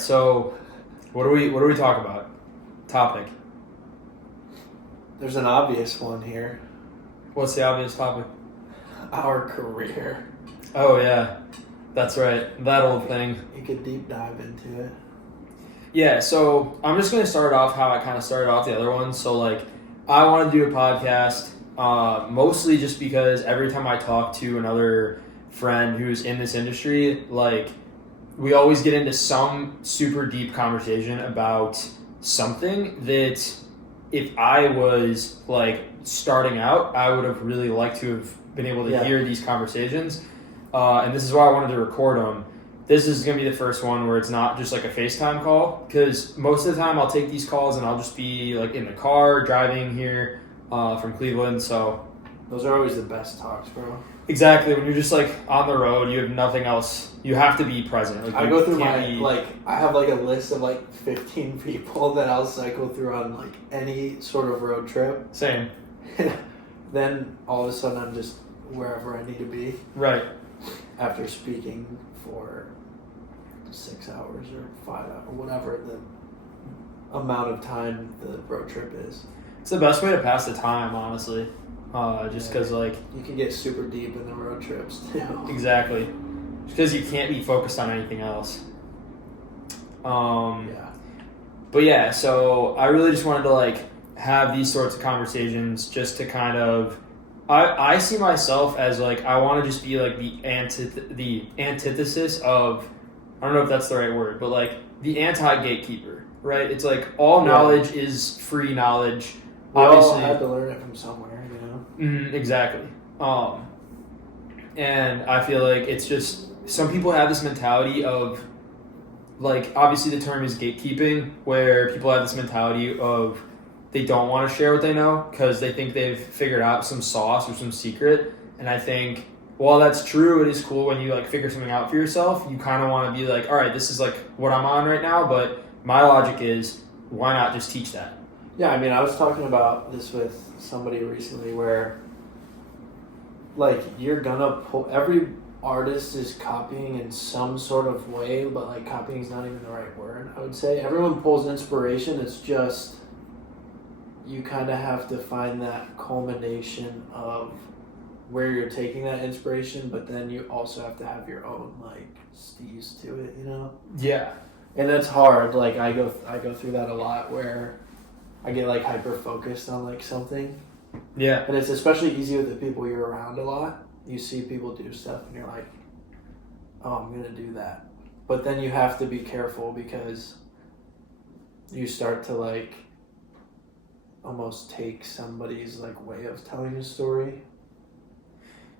right. So, what do we talk about? Topic. There's an obvious one here. What's the obvious topic? Our career. Oh yeah, that's right. That old thing. You could deep dive into it. Yeah. So I'm just gonna start off how I kind of started off the other one. So like, I want to do a podcast, mostly just because every time I talk to another friend who's in this industry, like, we always get into some super deep conversation about something that if I was like starting out, I would have really liked to have been able to hear these conversations. And this is why I wanted to record them. This is going to be the first one where it's not just like a FaceTime call, because most of the time I'll take these calls and I'll just be like in the car driving here from Cleveland. So those are always the best talks, bro. Exactly. When you're just like on the road, you have nothing else. You have to be present. Like, I go through I have like a list of like 15 people that I'll cycle through on like any sort of road trip. Same. Then all of a sudden I'm just wherever I need to be. Right. After speaking for 6 hours or 5 hours or whatever the amount of time the road trip is. It's the best way to pass the time, honestly. Just because, like... You can get super deep in the road trips, too. Exactly. Just because you can't be focused on anything else. Yeah. But yeah, so I really just wanted to, like, have these sorts of conversations just to kind of... I see myself as, like, I want to just be, like, the antithesis of... I don't know if that's the right word, but, like, the anti-gatekeeper, right? It's like, all knowledge is free knowledge. We all had to learn it from somewhere, you know? Exactly. And I feel like it's just... Some people have this mentality of... Like, obviously the term is gatekeeping, where people have this mentality of they don't want to share what they know because they think they've figured out some sauce or some secret. And I think, while that's true, it is cool when you, like, figure something out for yourself. You kind of want to be like, all right, this is, like, what I'm on right now, but my logic is, why not just teach that? Yeah, I mean, I was talking about this with somebody recently where, like, you're gonna pull... Every artist is copying in some sort of way, but, like, copying is not even the right word, I would say. Everyone pulls inspiration. It's just you kind of have to find that culmination of where you're taking that inspiration, but then you also have to have your own, like, steez to it, you know? Yeah. And that's hard. Like, I go through that a lot where I get, like, hyper-focused on, like, something. Yeah. And it's especially easy with the people you're around a lot. You see people do stuff and you're like, oh, I'm going to do that. But then you have to be careful because you start to, like, almost take somebody's, like, way of telling a story.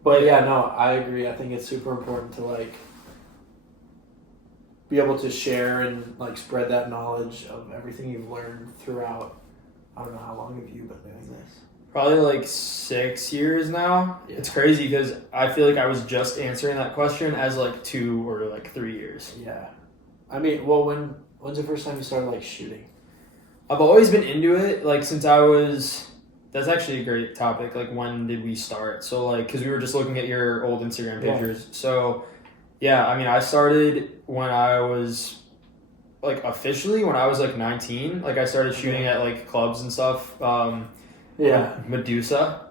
But yeah, no, I agree. I think it's super important to, like, be able to share and, like, spread that knowledge of everything you've learned throughout. I don't know, how long have you been doing this? Probably like 6 years now. Yeah. It's crazy because I feel like I was just answering that question as like 2 or like 3 years. Yeah. I mean, well, when's the first time you started, like, shooting? I've always been into it, like, since I was... That's actually a great topic. Like, when did we start? So, like, because we were just looking at your old Instagram pictures. Yeah. So, yeah, I mean, I started when I was, like, officially, when I was, like, 19. Like, I started shooting at, like, clubs and stuff. Medusa.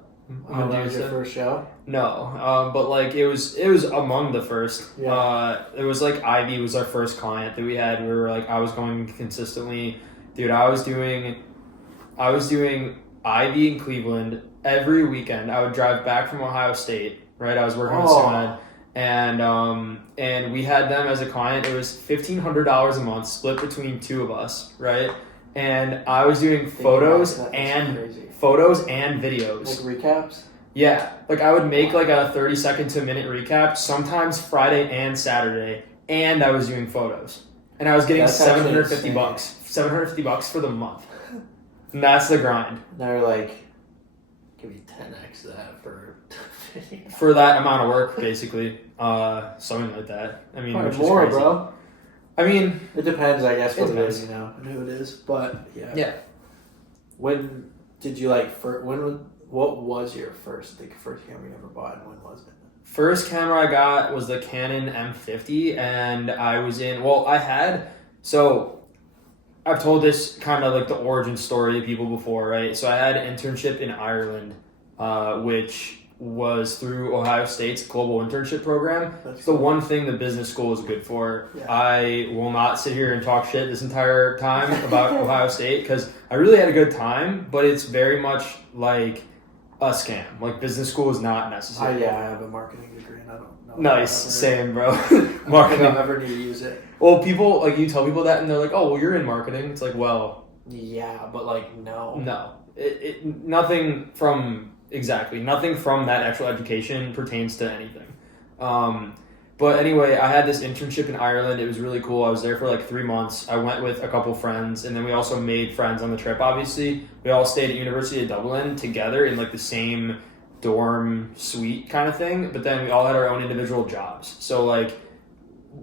That was your first show? No, but, like, it was among the first. Yeah. It was, like, Ivy was our first client that we had. We were, like, I was going consistently. Dude, I was doing Ivy in Cleveland every weekend. I would drive back from Ohio State, right? I was working with SUNED, and we had them as a client. It was $1,500 a month, split between 2 of us, right? And I was doing photos and videos. Like recaps? Yeah, like I would make like a 30-second to a minute recap, sometimes Friday and Saturday, and I was doing photos, and I was getting $750 for the month. And that's the grind. Now you're like, give me 10x that for that amount of work, basically. Something like that. I mean, probably more, bro. I mean, it depends, I guess, what it is, you know, and who it is. But yeah. Yeah. When did you what was your first camera you ever bought, and when was it? First camera I got was the Canon M50, and I was in. Well, I had. So I've told this kind of like the origin story to people before, right? So I had an internship in Ireland, which was through Ohio State's global internship program. It's the one thing the business school is good for. Yeah. I will not sit here and talk shit this entire time about Ohio State because I really had a good time, but it's very much like a scam. Like business school is not necessary. I have a marketing degree and I don't know. Nice, same, bro. Marketing. I don't ever need to use it. Well, people like you tell people that and they're like, "Oh, well, you're in marketing." It's like, well, yeah, but like no, nothing from that actual education pertains to anything. But anyway, I had this internship in Ireland. It was really cool. I was there for like 3 months. I went with a couple friends, and then we also made friends on the trip. Obviously, we all stayed at University of Dublin together in like the same dorm suite kind of thing. But then we all had our own individual jobs. So like,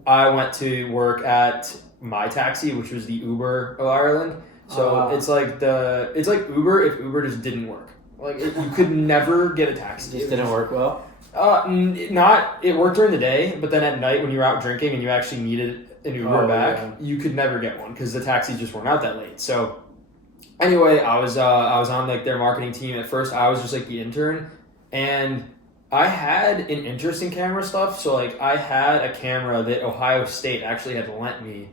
I went to work at My Taxi, which was the Uber of Ireland. So it's like Uber if Uber just didn't work. Like you could never get a taxi. It just didn't work well. It worked during the day, but then at night when you were out drinking and you actually needed an Uber back, you could never get one because the taxis just weren't out that late. So anyway, I was on like their marketing team. At first, I was just like the intern, and I had an interest in camera stuff. So like I had a camera that Ohio State actually had lent me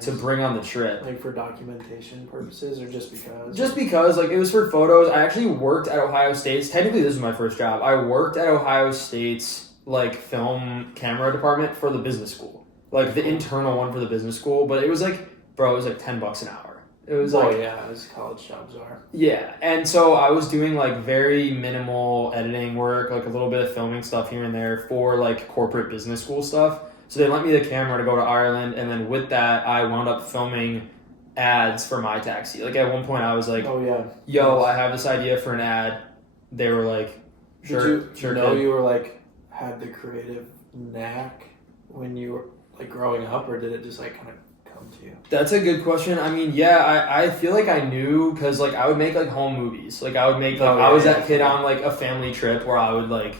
to bring on the trip. Like for documentation purposes or just because? Just because like it was for photos. I actually worked at Ohio State's. Technically this was my first job. I worked at Ohio State's like film camera department for the business school. Like the internal one for the business school. But it was like, bro, it was like $10 an hour. It was as college jobs are. Yeah, and so I was doing like very minimal editing work, like a little bit of filming stuff here and there for like corporate business school stuff. So they lent me the camera to go to Ireland, and then with that, I wound up filming ads for My Taxi. Like at one point, I was like, yo, I have this idea for an ad. They were like, sure. You were like had the creative knack when you were like growing up, or did it just like kind of to you? That's a good question. I mean, yeah, I feel like I knew because like I would make like home movies. Like I would make like I was that kid on like a family trip where I would like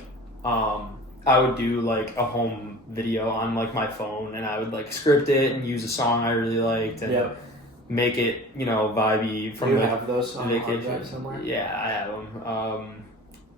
I would do like a home video on like my phone, and I would like script it and use a song I really liked and make it vibey from. Do you like, have those on vacation somewhere? Yeah, I have them.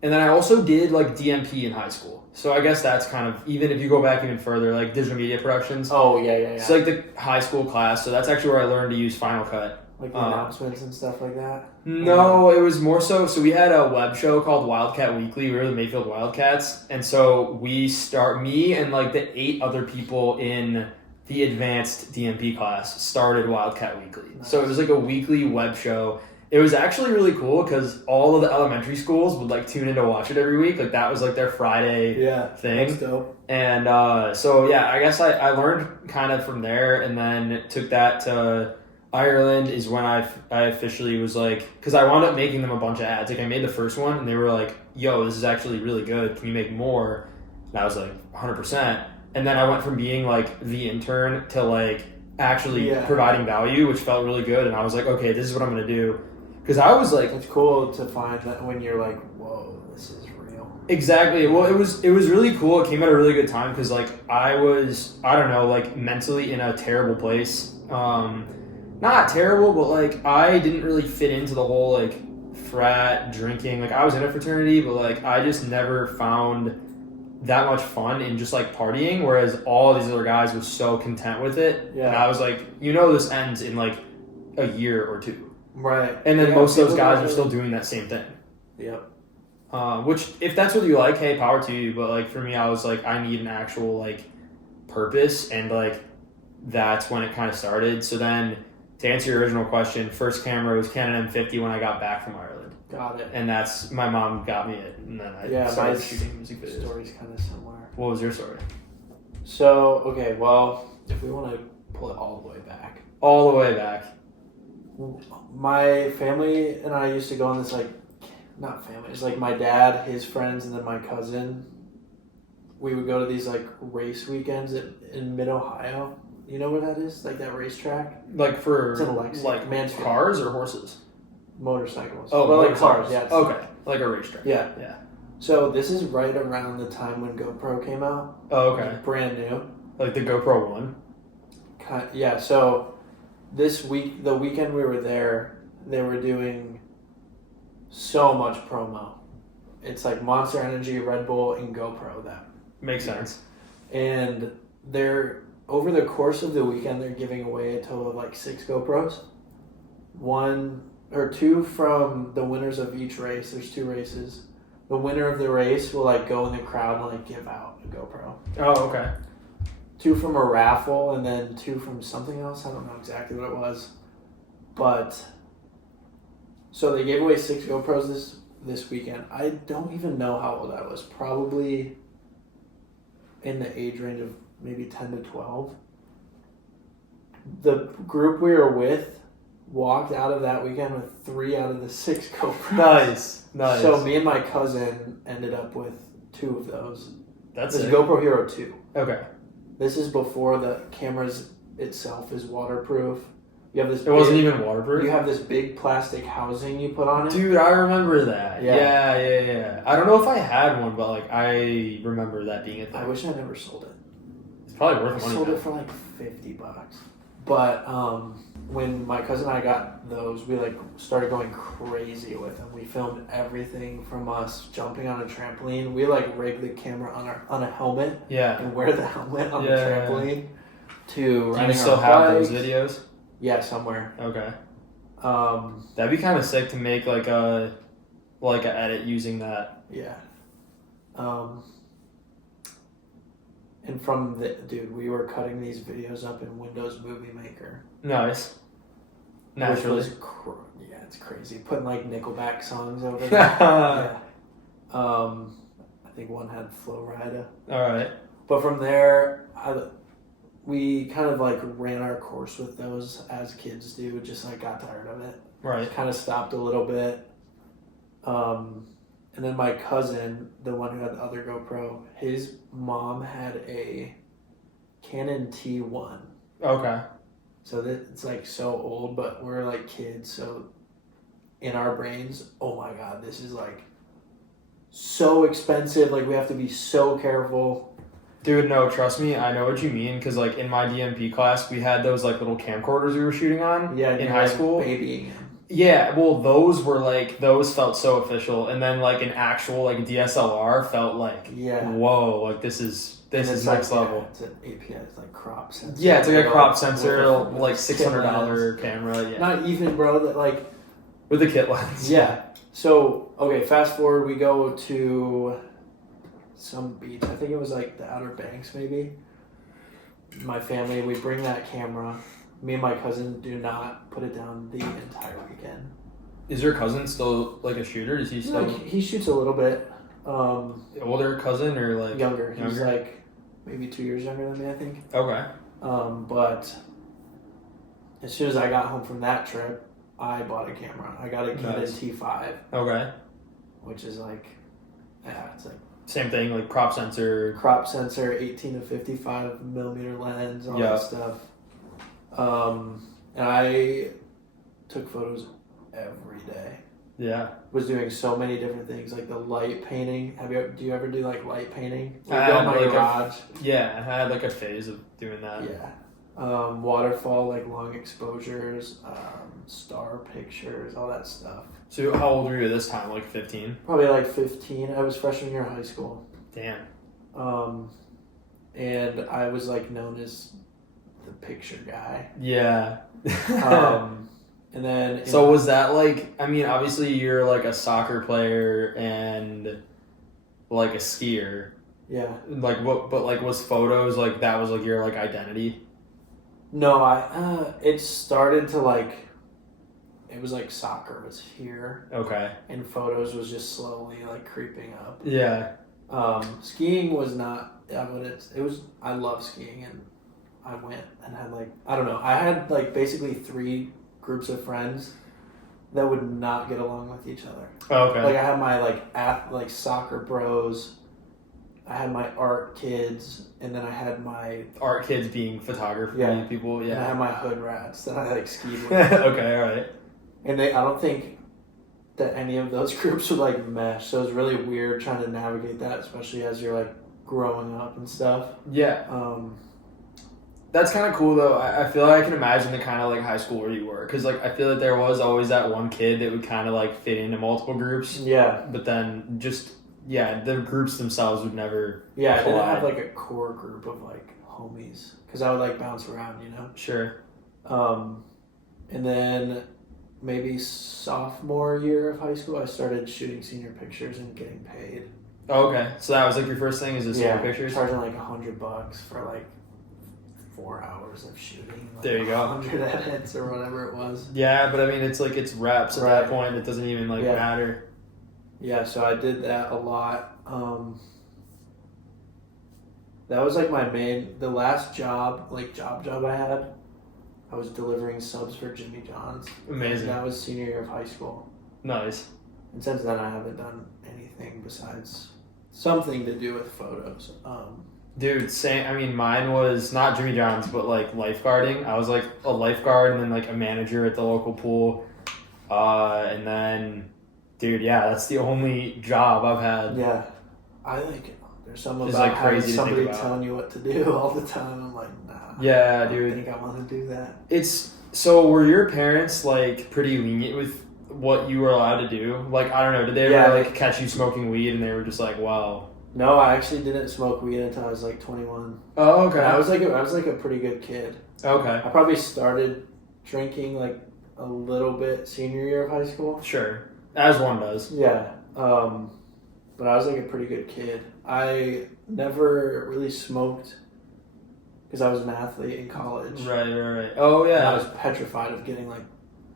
And then I also did like DMP in high school. So I guess that's kind of, even if you go back even further, like digital media productions. Oh, yeah. It's like the high school class. So that's actually where I learned to use Final Cut. Like the announcements and stuff like that? No, it was more so we had a web show called Wildcat Weekly. We were the Mayfield Wildcats. And so me and like the 8 other people in the advanced DMP class started Wildcat Weekly. Nice. So it was like a weekly web show. It was actually really cool because all of the elementary schools would like tune in to watch it every week. Like that was like their Friday thing. That's dope. And I guess I learned kind of from there, and then took that to Ireland is when I officially was like, because I wound up making them a bunch of ads. Like I made the first one and they were like, yo, this is actually really good. Can you make more? And I was like 100%. And then I went from being like the intern to like actually providing value, which felt really good. And I was like, okay, this is what I'm going to do. Because I was like... It's cool to find that when you're like, whoa, this is real. Exactly. Well, it was really cool. It came at a really good time because like I was, I don't know, like mentally in a terrible place. Not terrible, but like I didn't really fit into the whole like frat drinking. Like I was in a fraternity, but like I just never found that much fun in just like partying, whereas all these other guys were so content with it. Yeah. And I was like, this ends in like a year or two. Right. And then most of those guys are still doing that same thing. Yep. Which, if that's what you like, hey, power to you. But like for me, I was like, I need an actual like purpose, and like that's when it kind of started. So then, to answer your original question, first camera was Canon M50 when I got back from Ireland. Got it. And that's my mom got me it, and then I started shooting music videos. Story's kind of similar. What was your story? So okay, well, if we want to pull it all the way back. All the way back. My family and I used to go on this not family, it's like my dad, his friends, and then my cousin. We would go to these like race weekends in mid-Ohio. You know where that is? Like that racetrack? Like for it's in Alexia, like Mansfield. Cars or horses? Motorcycles. Oh, well, like cars, yeah. Okay, like a racetrack. Yeah. Yeah. So this is right around the time when GoPro came out. Oh, okay. Brand new. Like the GoPro 1? Yeah, so the weekend we were there, they were doing so much promo. It's like Monster Energy, Red Bull, and GoPro. That makes sense. And they're over the course of the weekend, they're giving away a total of like 6 GoPros. 1 or 2 from the winners of each race. There's 2 races. The winner of the race will like go in the crowd and like give out a GoPro. Oh, okay. 2 from a raffle, and then 2 from something else. I don't know exactly what it was, but so they gave away 6 GoPros this weekend. I don't even know how old I was. Probably in the age range of maybe 10 to 12. The group we were with walked out of that weekend with 3 out of the 6 GoPros. Nice. So me and my cousin ended up with 2 of those. That's this sick. GoPro Hero 2. Okay. This is before the cameras itself is waterproof. You have this. It wasn't even waterproof? You have this big plastic housing you put on it. Dude, I remember that. Yeah. Yeah. I don't know if I had one, but like I remember that being a thing. I wish I never sold it. It's probably worth I money. sold now. it for like $50. But when my cousin and I got those, we like started going crazy with them. We filmed everything from us jumping on a trampoline. We like rigged the camera on a helmet. Yeah. And wear the helmet on the trampoline to Do riding you still our have bikes. those videos? Yeah, somewhere. Okay. That'd be kind of sick to make like a edit using that. Yeah. And from dude, we were cutting these videos up in Windows Movie Maker. Nice. Naturally. Which was it's crazy. Putting like Nickelback songs over there. Yeah. I think one had Flo Rida. All right. But from there, we kind of like ran our course with those as kids do. Just like got tired of it. Right. Kind of stopped a little bit. And then my cousin, the one who had the other GoPro, his mom had a Canon T1. Okay. So it's like so old, but we're like kids, so in our brains, oh my god, this is like so expensive. Like we have to be so careful. Dude, no, trust me, I know what you mean, because like in my DMP class, we had those like little camcorders we were shooting on in high school. Babying him. Yeah, well, those felt so official, and then like an actual like DSLR felt like, whoa, like this is next level. Yeah, it's an API, it's like crop sensor. Yeah, it's like a crop sensor, like $600 camera. Yeah, not even, bro. That like with the kit lens. Yeah. So okay, fast forward, we go to some beach. I think it was like the Outer Banks, maybe. My family, we bring that camera. Me and my cousin do not put it down the entire weekend. Is your cousin still like a shooter? Is he still? Like, he shoots a little bit. Older cousin or like younger? He's like maybe 2 years younger than me, I think. Okay. But as soon as I got home from that trip, I bought a camera. I got a Canon T5. Okay. Which is like, it's like same thing, like crop sensor, 18 to 55 millimeter lens, all that stuff. And I took photos every day. Yeah. Was doing so many different things, like the light painting. Do you ever do like light painting? I had my garage. I had like a phase of doing that. Yeah. Waterfall, like long exposures, star pictures, all that stuff. So how old were you at this time? Like 15? Probably like 15. I was freshman year of high school. Damn. And I was like known as the picture guy. Yeah. And then so was that like, I mean, obviously you're like a soccer player and like a skier. Yeah. Like what, but like was photos like that was like your like identity? No, it started to like, it was like soccer was here. Okay. And photos was just slowly like creeping up. Yeah. Skiing was not, I love skiing, and I went and had like, I don't know, I had like basically 3 groups of friends that would not get along with each other. Oh, okay. Like I had my like soccer bros, I had my art kids, and then I had my art kids being photography people. Yeah. And I had my hood rats that I like skied with. Okay, all right. And I don't think that any of those groups would like mesh. So it was really weird trying to navigate that, especially as you're like growing up and stuff. Yeah. That's kind of cool though. I feel like I can imagine the kind of like high school where you were, because like I feel like there was always that one kid that would kind of like fit into multiple groups. Yeah. But then just the groups themselves would never. Yeah, I didn't collide. have like a core group of like homies because I would like bounce around, you know. Sure. And then maybe sophomore year of high school, I started shooting senior pictures and getting paid. Oh, okay, so that was like your first thing, is this Yeah, pictures? charging like $100 for like 4 hours of shooting. Like There you go. 100 edits or whatever it was. Yeah, but I mean, it's like it's reps at that point. It doesn't even like matter. Yeah, so I did that a lot. That was like the last job I had. I was delivering subs for Jimmy John's. Amazing. And that was senior year of high school. Nice. And since then, I haven't done anything besides something to do with photos. Dude, same. I mean, mine was not Jimmy John's, but like lifeguarding. I was like a lifeguard and then like a manager at the local pool. And then, dude, that's the only job I've had. Yeah. I like, there's something It's about like crazy to somebody think about. telling you what to do all the time. I'm like, nah. Yeah, I don't dude. think I want to do that. So were your parents like pretty lenient with what you were allowed to do? Like, I don't know, did they ever like catch you smoking weed and they were just like, wow? No, I actually didn't smoke weed until I was like 21. Oh, okay. And I was like a pretty good kid. Okay. I probably started drinking like a little bit senior year of high school. Sure. As one does. Yeah. But I was like a pretty good kid. I never really smoked because I was an athlete in college. Right. Oh, yeah. And I was petrified of getting like,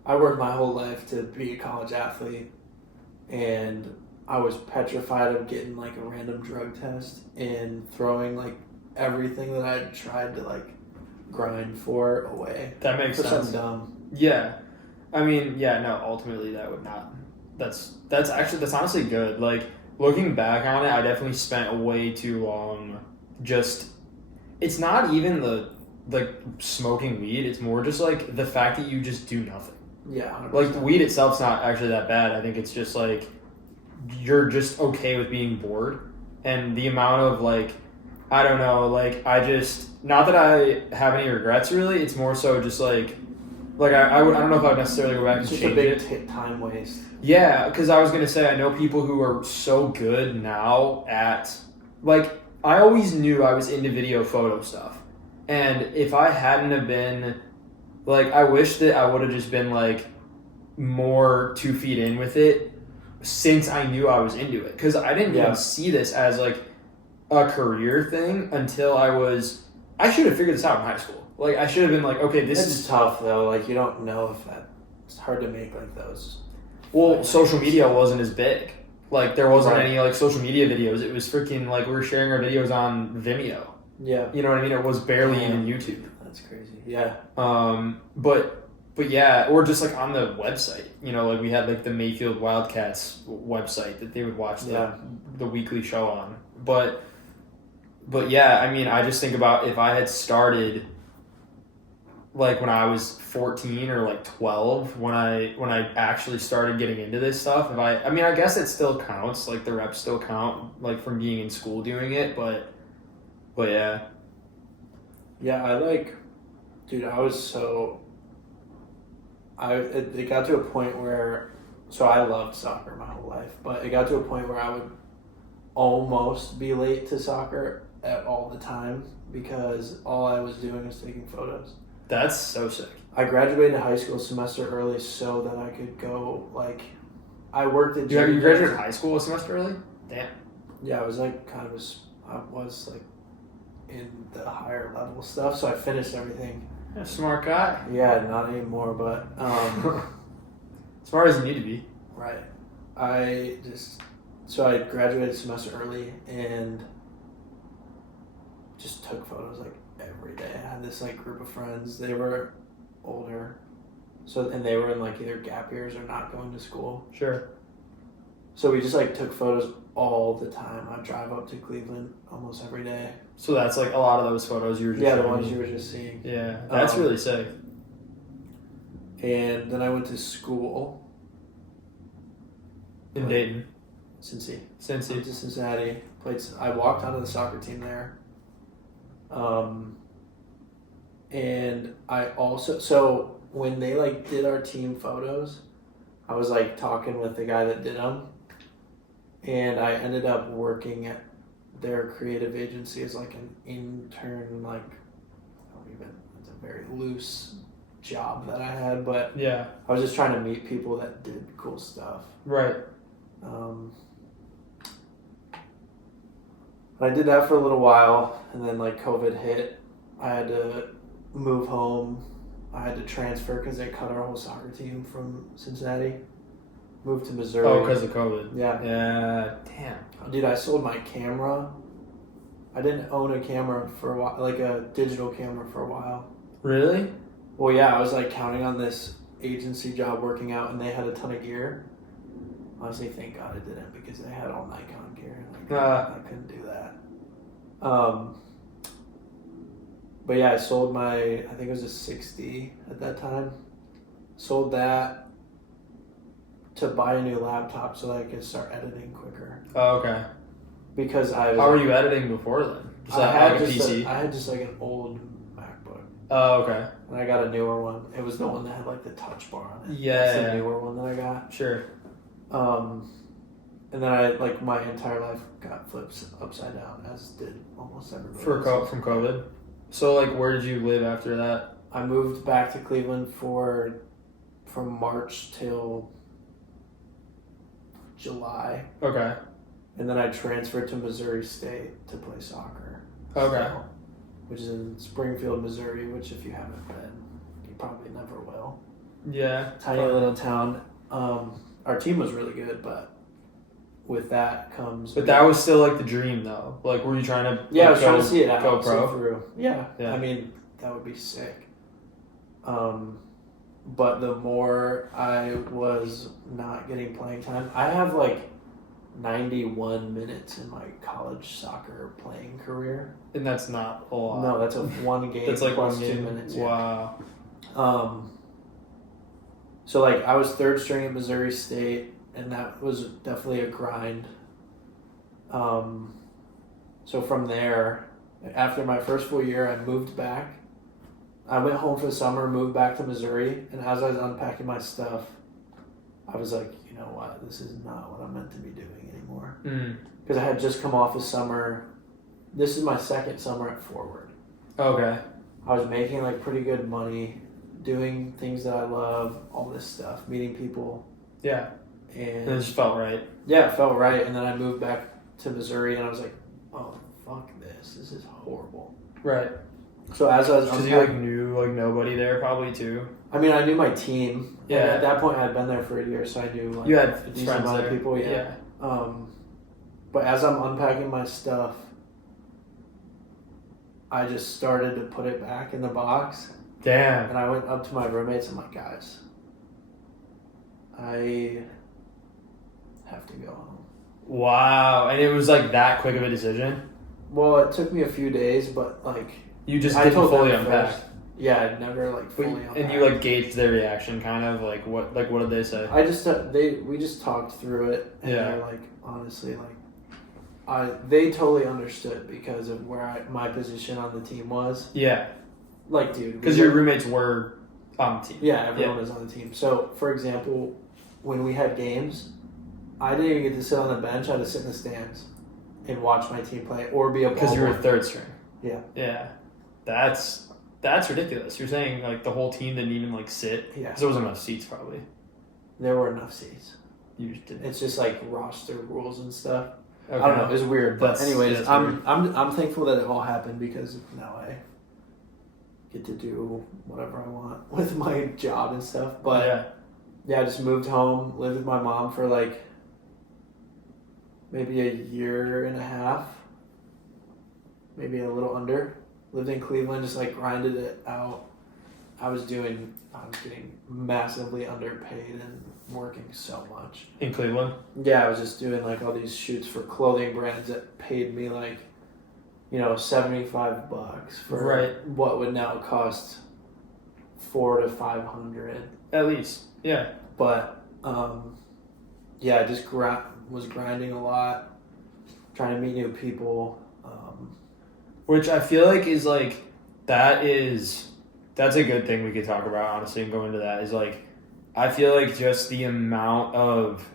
I worked my whole life to be a college athlete, and I was petrified of getting like a random drug test and throwing like everything that I had tried to like grind for away. That makes sense. Something dumb. Yeah. I mean, no, ultimately that would not. That's honestly good. Like, looking back on it, I definitely spent way too long just. It's not even the smoking weed. It's more just like the fact that you just do nothing. Yeah. 100%. Like, the weed itself's not actually that bad. I think it's just like you're just okay with being bored, and the amount of like, I don't know, like I just, not that I have any regrets really. It's more so just like I don't know if I would necessarily go back and it's change just a it. big time waste. Yeah, because I was gonna say I know people who are so good now at like, I always knew I was into video photo stuff, and if I hadn't have been like, I wish that I would have just been like more 2 feet in with it since I knew I was into it, because I didn't even see this as like a career thing until I should have figured this out in high school. Like, I should have been like, okay, this is tough though. Like, you don't know if it's hard to make like those. Well, social media wasn't as big. Like, there wasn't Right. any like social media videos. It was freaking like we were sharing our videos on Vimeo. Yeah. You know what I mean? It was barely even YouTube. That's crazy. Yeah. But yeah, or just like on the website. You know, like we had like the Mayfield Wildcats website that they would watch the weekly show on. But yeah, I mean, I just think about if I had started like when I was 14 or like 12, when I actually started getting into this stuff, I mean, I guess it still counts, like the reps still count, like from being in school doing it, but yeah. Yeah, dude, it got to a point where, so I loved soccer my whole life, but it got to a point where I would almost be late to soccer at all the time because all I was doing was taking photos. That's so sick. I graduated high school a semester early so that I could go, like, I worked at... You graduated high school a semester early? Damn. Yeah, I was like I was like in the higher level stuff, so I finished everything. Yeah, smart guy. Yeah, not anymore, but... Smart as you need to be. Right. So I graduated a semester early and just took photos like every day. I had this like group of friends. They were older, and they were in like either gap years or not going to school. Sure. So we just like took photos all the time. I'd drive up to Cleveland almost every day. So that's like a lot of those photos you were just the ones you were just seeing. Yeah, that's really sick. And then I went to school In Dayton. Cincy. Cincy. Went to Cincinnati. I walked onto the soccer team there. And I also, so when they like did our team photos, I was like talking with the guy that did them, and I ended up working at their creative agency as like an intern. Like, I don't even, it's a very loose job that I had, but Yeah. I was just trying to meet people that did cool stuff. Right. I did that for a little while, and then like COVID hit. I had to move home. I had to transfer because they cut our whole soccer team from Cincinnati. Moved to Missouri. Oh, because of COVID. Yeah. Yeah. Damn. Dude, I sold my camera. I didn't own a camera for a while, like a digital camera for a while. Really? Well, yeah, I was like counting on this agency job working out, and they had a ton of gear. Honestly, thank God it didn't, because they had all Nikon gear. Like, I couldn't do that. But yeah, I sold my, I think it was a 60 at that time. Sold that to buy a new laptop so that I could start editing quicker. Oh, okay. Because I was. How were you editing before then? Just I had like a just PC? I had just like an old MacBook. Oh, okay. And I got a newer one. It was the one that had like the touch bar on it. Yeah. That's the newer one that I got. Sure. And then I, like, my entire life got flipped upside down, as did almost everybody. From COVID? So, like, where did you live after that? I moved back to Cleveland from March till July. Okay. And then I transferred to Missouri State to play soccer. Okay. Which is in Springfield, Missouri, which if you haven't been, you probably never will. Yeah. Tiny little town. Our team was really good, but with that comes... But that was still, like, the dream, though. Like, were you trying to... Yeah, I was trying to see it out. Go pro? Through. Yeah. Yeah. I mean, that would be sick. But the more I was not getting playing time... I have, like, 91 minutes in my college soccer playing career. And that's not a lot. No, that's a one game that's like plus 1 game. 2 minutes. Wow. Yeah. So, like, I was third string at Missouri State, and that was definitely a grind. So from there, after my first full year, I moved back. I went home for the summer, moved back to Missouri, and as I was unpacking my stuff, I was like, you know what, this is not what I'm meant to be doing anymore. Because I had just come off a summer. This is my second summer at Forward. Okay. I was making like pretty good money, doing things that I love, all this stuff, meeting people. Yeah. And it just felt right. Yeah, it felt right. And then I moved back to Missouri, and I was like, oh, fuck this. This is horrible. Right. So as I was because you like knew like nobody there probably too. I mean, I knew my team. Yeah. And at that point, I had been there for a year, so I knew like you had a decent friends amount there. of people. Yeah. But as I'm unpacking my stuff, I just started to put it back in the box. Damn. And I went up to my roommates. I'm like, guys, I have to go home. Wow. And it was like that quick of a decision? Well, it took me a few days, but like you just didn't fully unpack. Yeah, I'd never like fully unpacked. And you like gauged their reaction, kind of like what did they say? I just we just talked through it, and they're like, honestly, like they totally understood because of where my position on the team was. Yeah. Like, dude, because your roommates were on the team. Yeah, everyone was on the team. So, for example, when we had games, I didn't even get to sit on the bench. I had to sit in the stands and watch my team play, or be a ball. Because you were third string. Yeah. Yeah. That's ridiculous. You're saying like the whole team didn't even like sit? Yeah. Because there wasn't enough seats probably. There were enough seats. You just didn't. It's just like roster rules and stuff. Okay. I don't know. It was weird. But anyways, weird. I'm thankful that it all happened because now I get to do whatever I want with my job and stuff. But yeah, I just moved home, lived with my mom for like maybe a year and a half, maybe a little under. Lived in Cleveland, just like grinded it out. I was getting massively underpaid and working so much. In Cleveland? Yeah, I was just doing like all these shoots for clothing brands that paid me like, $75 for what would now cost $400 to $500 at least. Yeah. But yeah, I just was grinding a lot, trying to meet new people. Which I feel like is like, that is that's a good thing we could talk about, honestly, and go into that is like, I feel like just the amount of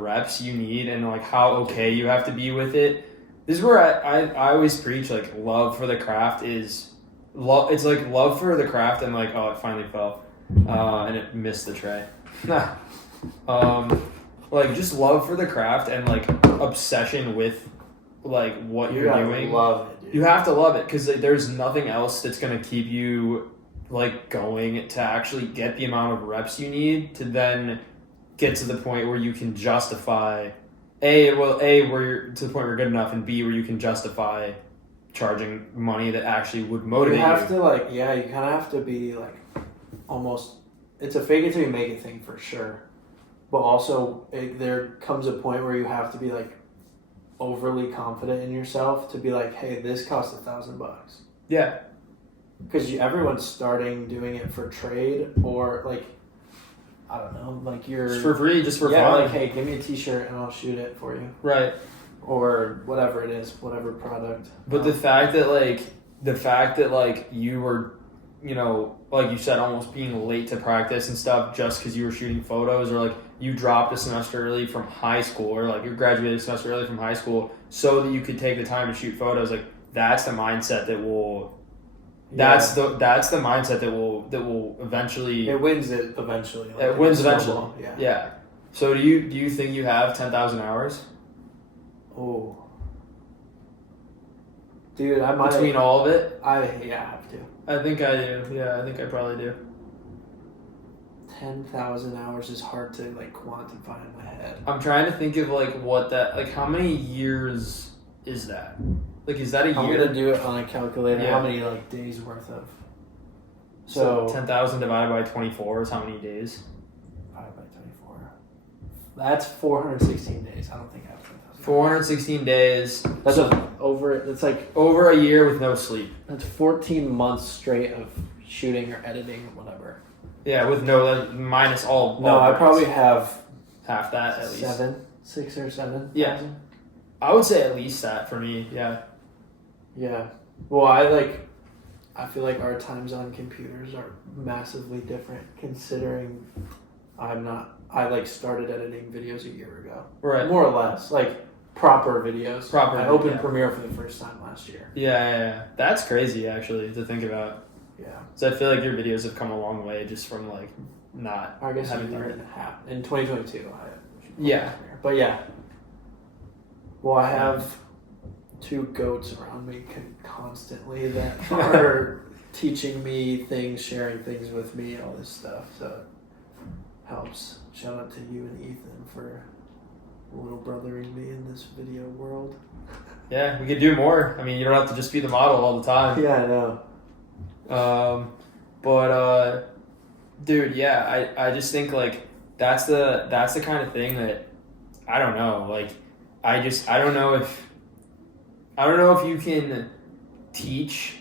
reps you need and like how okay you have to be with it. This is where I always preach like love for the craft is love. It's like love for the craft and like, oh, it finally fell, and it missed the tray. Like just love for the craft and like obsession with like what you're doing. Love it, dude. You have to love it because like, there's nothing else that's gonna keep you like going to actually get the amount of reps you need to then get to the point where you can justify where you're to the point where you're good enough, and B, where you can justify charging money that actually would motivate you. You have to like, you kind of have to be like almost, it's a fake it till you make it thing for sure. But also there comes a point where you have to be like overly confident in yourself to be like, hey, this costs $1,000. Yeah. Because everyone's starting doing it for trade or like, I don't know, like you're just for free, just for fun. fun. Like, hey, give me a t-shirt and I'll shoot it for you. Right. Or whatever it is, whatever product. But the fact that you were, you know, like you said, almost being late to practice and stuff just because you were shooting photos, or like you dropped a semester early from high school, or like you graduated a semester early from high school so that you could take the time to shoot photos, like that's the mindset that will that's the mindset that will eventually it wins it eventually. Like, it wins eventually. Snowball. Yeah. So do you think you have 10,000 hours? Oh. Dude, I might between all of it? I have to. I think I do. Yeah, I think I probably do. 10,000 hours is hard to like quantify in my head. I'm trying to think of like what that, like how many years is that? Like is that a year? I'm gonna do it on a calculator. Yeah. How many like days worth of? So 10,000 divided by 24 is how many days? Divided by 24. That's 416 days. I don't think I have 10,000. 416 days. That's it's like over a year with no sleep. That's 14 months straight of shooting or editing or whatever. Yeah, with no minus all. No, I probably have half that at least. 6 or 7. Yeah, I would say at least that for me. Yeah. Yeah. Well, I feel like our times on computers are massively different considering I started editing videos a year ago. Right. More or less. Like proper videos. I opened yeah. Premiere for the first time last year. Yeah. That's crazy actually to think about. Yeah. So I feel like your videos have come a long way just from like not I guess having a year done and a half. In 2022 Yeah. But yeah. Well, I have 2 goats around me constantly that are teaching me things, sharing things with me, all this stuff. So it helps. Shout out to you and Ethan for little brothering me in this video world. Yeah, we could do more. I mean, you don't have to just be the model all the time. Yeah, I know. Dude, yeah, I just think like that's the kind of thing that I don't know. Like, I don't know if you can teach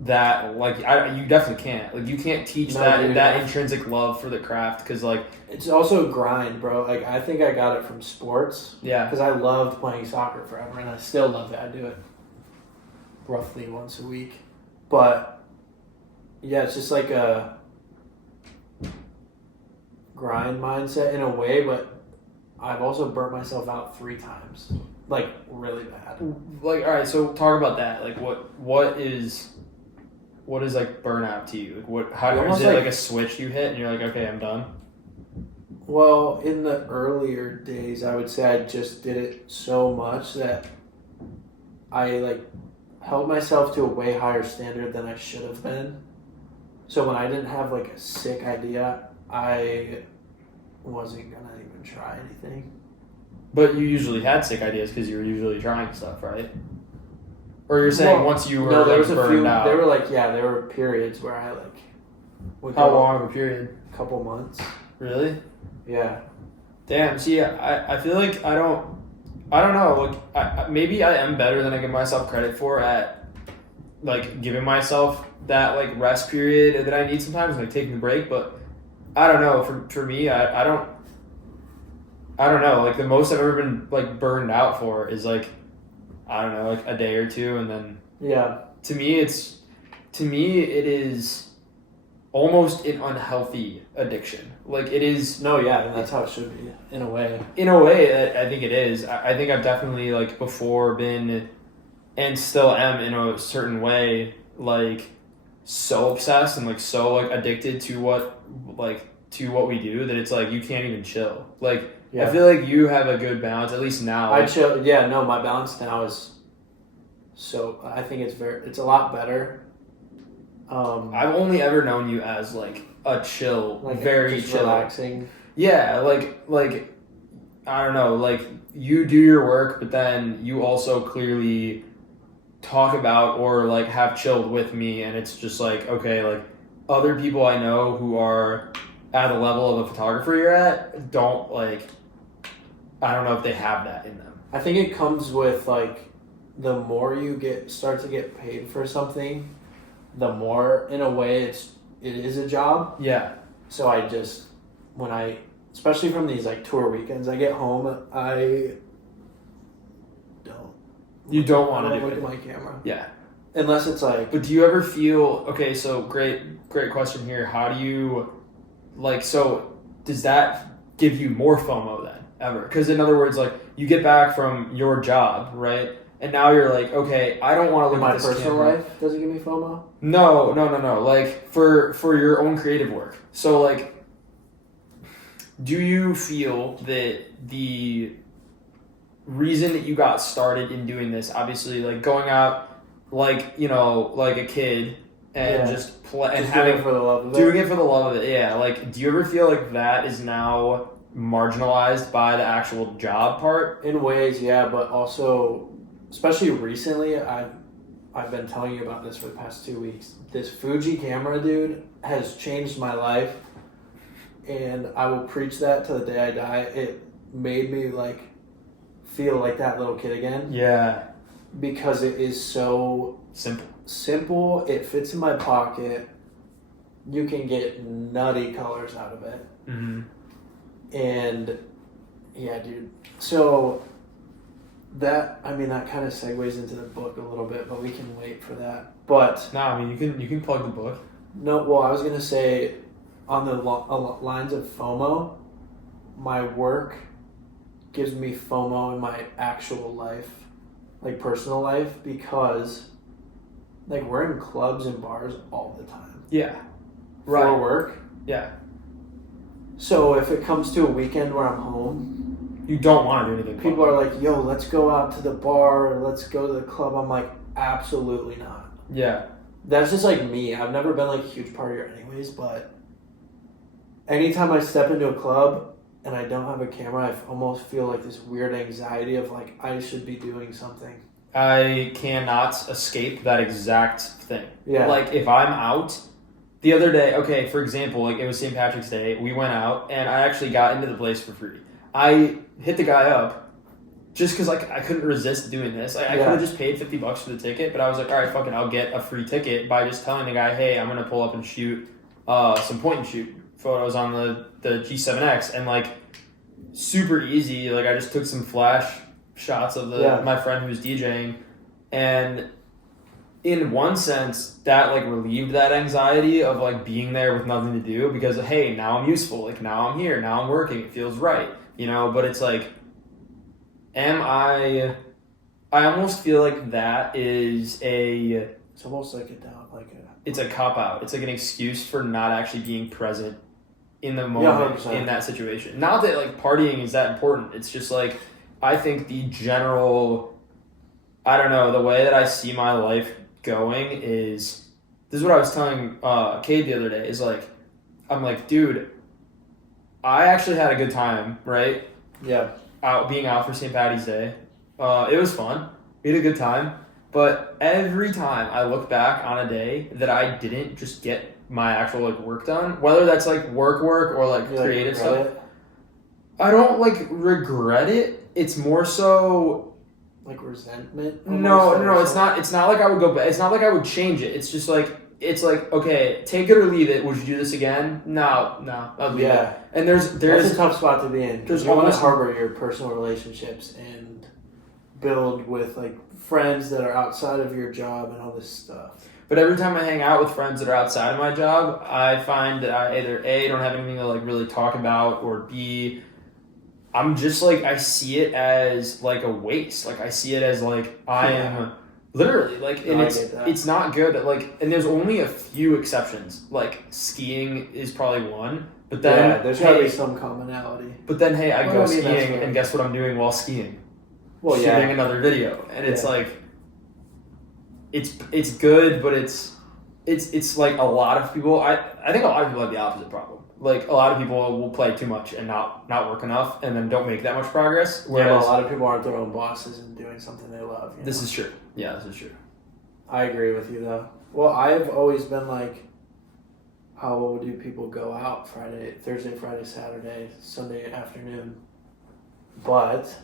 that. Like, you definitely can't. Like, you can't teach that intrinsic love for the craft because like it's also a grind, bro. Like, I think I got it from sports. Yeah. Because I loved playing soccer forever, and I still love it. I do it roughly once a week. But, yeah, it's just like a grind mindset in a way, but I've also burnt myself out 3 times. Like, really bad. Like, all right, so talk about that. Like, what is like burnout to you? Like, how is it like a switch you hit and you're like, okay, I'm done? Well, in the earlier days, I would say I just did it so much that I like held myself to a way higher standard than I should have been. So when I didn't have like a sick idea, I wasn't gonna even try anything. But you usually had sick ideas because you were usually trying stuff, right? Or you're saying once you were there was burned out? There were periods where I like would How go long of a period? a couple months. Really? Yeah. Damn. See, I feel like I don't know. Like, maybe I am better than I give myself credit for at like giving myself that like rest period that I need sometimes, like taking a break. But I don't know. For me, I don't know. Like the most I've ever been like burned out for is like, I don't know, like a day or two, and then yeah. To me, to me, it is almost an unhealthy addiction. Like, it is... No, yeah, and that's how it should be, in a way. In a way, I think it is. I think I've definitely, like, before been, and still am in a certain way, like, so obsessed and, like, so, like, addicted to what we do that it's, like, you can't even chill. Like, I feel like you have a good balance, at least now. I chill. Yeah, no, my balance now is so. I think it's a lot better. I've only ever known you as like a chill, like very just chill, relaxing. Yeah, like I don't know, like you do your work, but then you also clearly talk about or like have chilled with me, and it's just like okay, like other people I know who are at the level of a photographer you're at don't like. I don't know if they have that in them. I think it comes with like the more you start to get paid for something, the more in a way it is a job. Yeah. So I just especially from these like tour weekends, I get home, You don't want to look at my camera. Yeah. Unless it's like. But do you ever feel okay? So great question here. How do you like? So does that give you more FOMO then ever? Because in other words, like you get back from your job, right? And now you're like, okay, I don't want to look at this camera. My personal life doesn't give me FOMO? No. Like for your own creative work. So like, do you feel that the reason that you got started in doing this, obviously like going out, like, you know, like a kid and just play and doing it for the love of it? Doing it for the love of it, yeah. Like, do you ever feel like that is now marginalized by the actual job part? In ways, yeah, but also, especially recently, I've been telling you about this for the past 2 weeks. This Fuji camera, dude, has changed my life, and I will preach that to the day I die. It made me like feel like that little kid again. Yeah. Because it is so simple. It fits in my pocket. You can get nutty colors out of it. Mm-hmm. And yeah, dude. So that kind of segues into the book a little bit, but we can wait for that. But no, I mean you can plug the book. No, well, I was gonna say on the lines of FOMO, my work gives me FOMO in my actual life, like personal life, because like we're in clubs and bars all the time. Yeah. Right. For work. Yeah. So if it comes to a weekend where I'm home, you don't want to do anything. People are like, yo, let's go out to the bar, or let's go to the club. I'm like, absolutely not. Yeah. That's just like me. I've never been like a huge partier anyways, but anytime I step into a club and I don't have a camera, I almost feel like this weird anxiety of like, I should be doing something. I cannot escape that exact thing. Yeah. Like if I'm out the other day, okay, for example, like it was St. Patrick's Day, we went out and I actually got into the place for free. I hit the guy up just because like I couldn't resist doing this. I could have just paid $50 for the ticket, but I was like, all right, fuck it, I'll get a free ticket by just telling the guy, hey, I'm gonna pull up and shoot some point and shoot photos on the G7X, and like super easy. Like I just took some flash shots of my friend who was DJing, and in one sense that like relieved that anxiety of like being there with nothing to do, because hey, now I'm useful, like now I'm here, now I'm working, it feels right, you know. But it's like, I almost feel like that is it's almost like it's a cop out. It's like an excuse for not actually being present in the moment, in that situation. Not that like partying is that important. It's just like, I think the general, I don't know, the way that I see my life going is, this is what I was telling Cade the other day, is like, I'm like, dude, I actually had a good time, right? Yeah. Being out for St. Paddy's Day. It was fun. We had a good time. But every time I look back on a day that I didn't just get my actual like work done, whether that's like work or like creative stuff, I don't like regret it. It's more so like resentment. No, it's not. It's not like I would go back. It's not like I would change it. It's just like, it's like, okay, take it or leave it. Would you do this again? No. I'll leave it. And there's that's a tough spot to be in. There's you want to harbor your personal relationships and build with like friends that are outside of your job and all this stuff. But every time I hang out with friends that are outside of my job, I find that I either A, don't have anything to like really talk about, or B, I'm just like, I see it as like a waste. Like I see it as like I am literally like, and it's not good. Like, and there's only a few exceptions. Like skiing is probably one, but then there's gotta be some commonality. But then hey, I go skiing, and guess what I'm doing while skiing? Well, shooting another video, and it's like, it's good, but it's like a lot of people. I think a lot of people have the opposite problem. Like a lot of people will play too much and not work enough, and then don't make that much progress. Whereas a lot of people aren't their own bosses and doing something they love. This is true. Yeah, this is true. I agree with you though. Well, I've always been like, how do people go out Thursday, Friday, Saturday, Sunday afternoon? But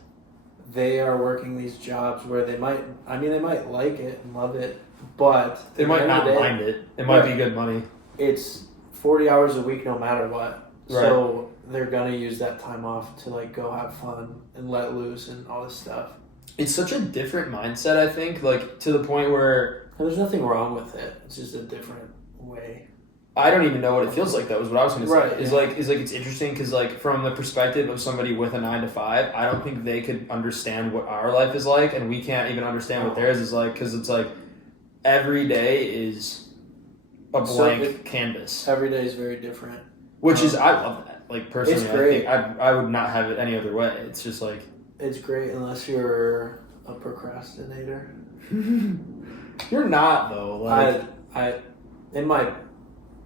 they are working these jobs where they might like it and love it, but they might not mind it. It might be good money. It's 40 hours a week no matter what. Right. So they're going to use that time off to like go have fun and let loose and all this stuff. It's such a different mindset, I think, like to the point where there's nothing wrong with it. It's just a different way. I don't even know what it feels like. That was what I was going to say. Right, is like it's interesting because like from the perspective of somebody with a 9-to-5, I don't think they could understand what our life is like, and we can't even understand what theirs is like because it's like every day is a blank canvas. Every day is very different. Which is I love that. Like personally, it's great. I think I would not have it any other way. It's just like it's great unless you're a procrastinator. You're not though. Like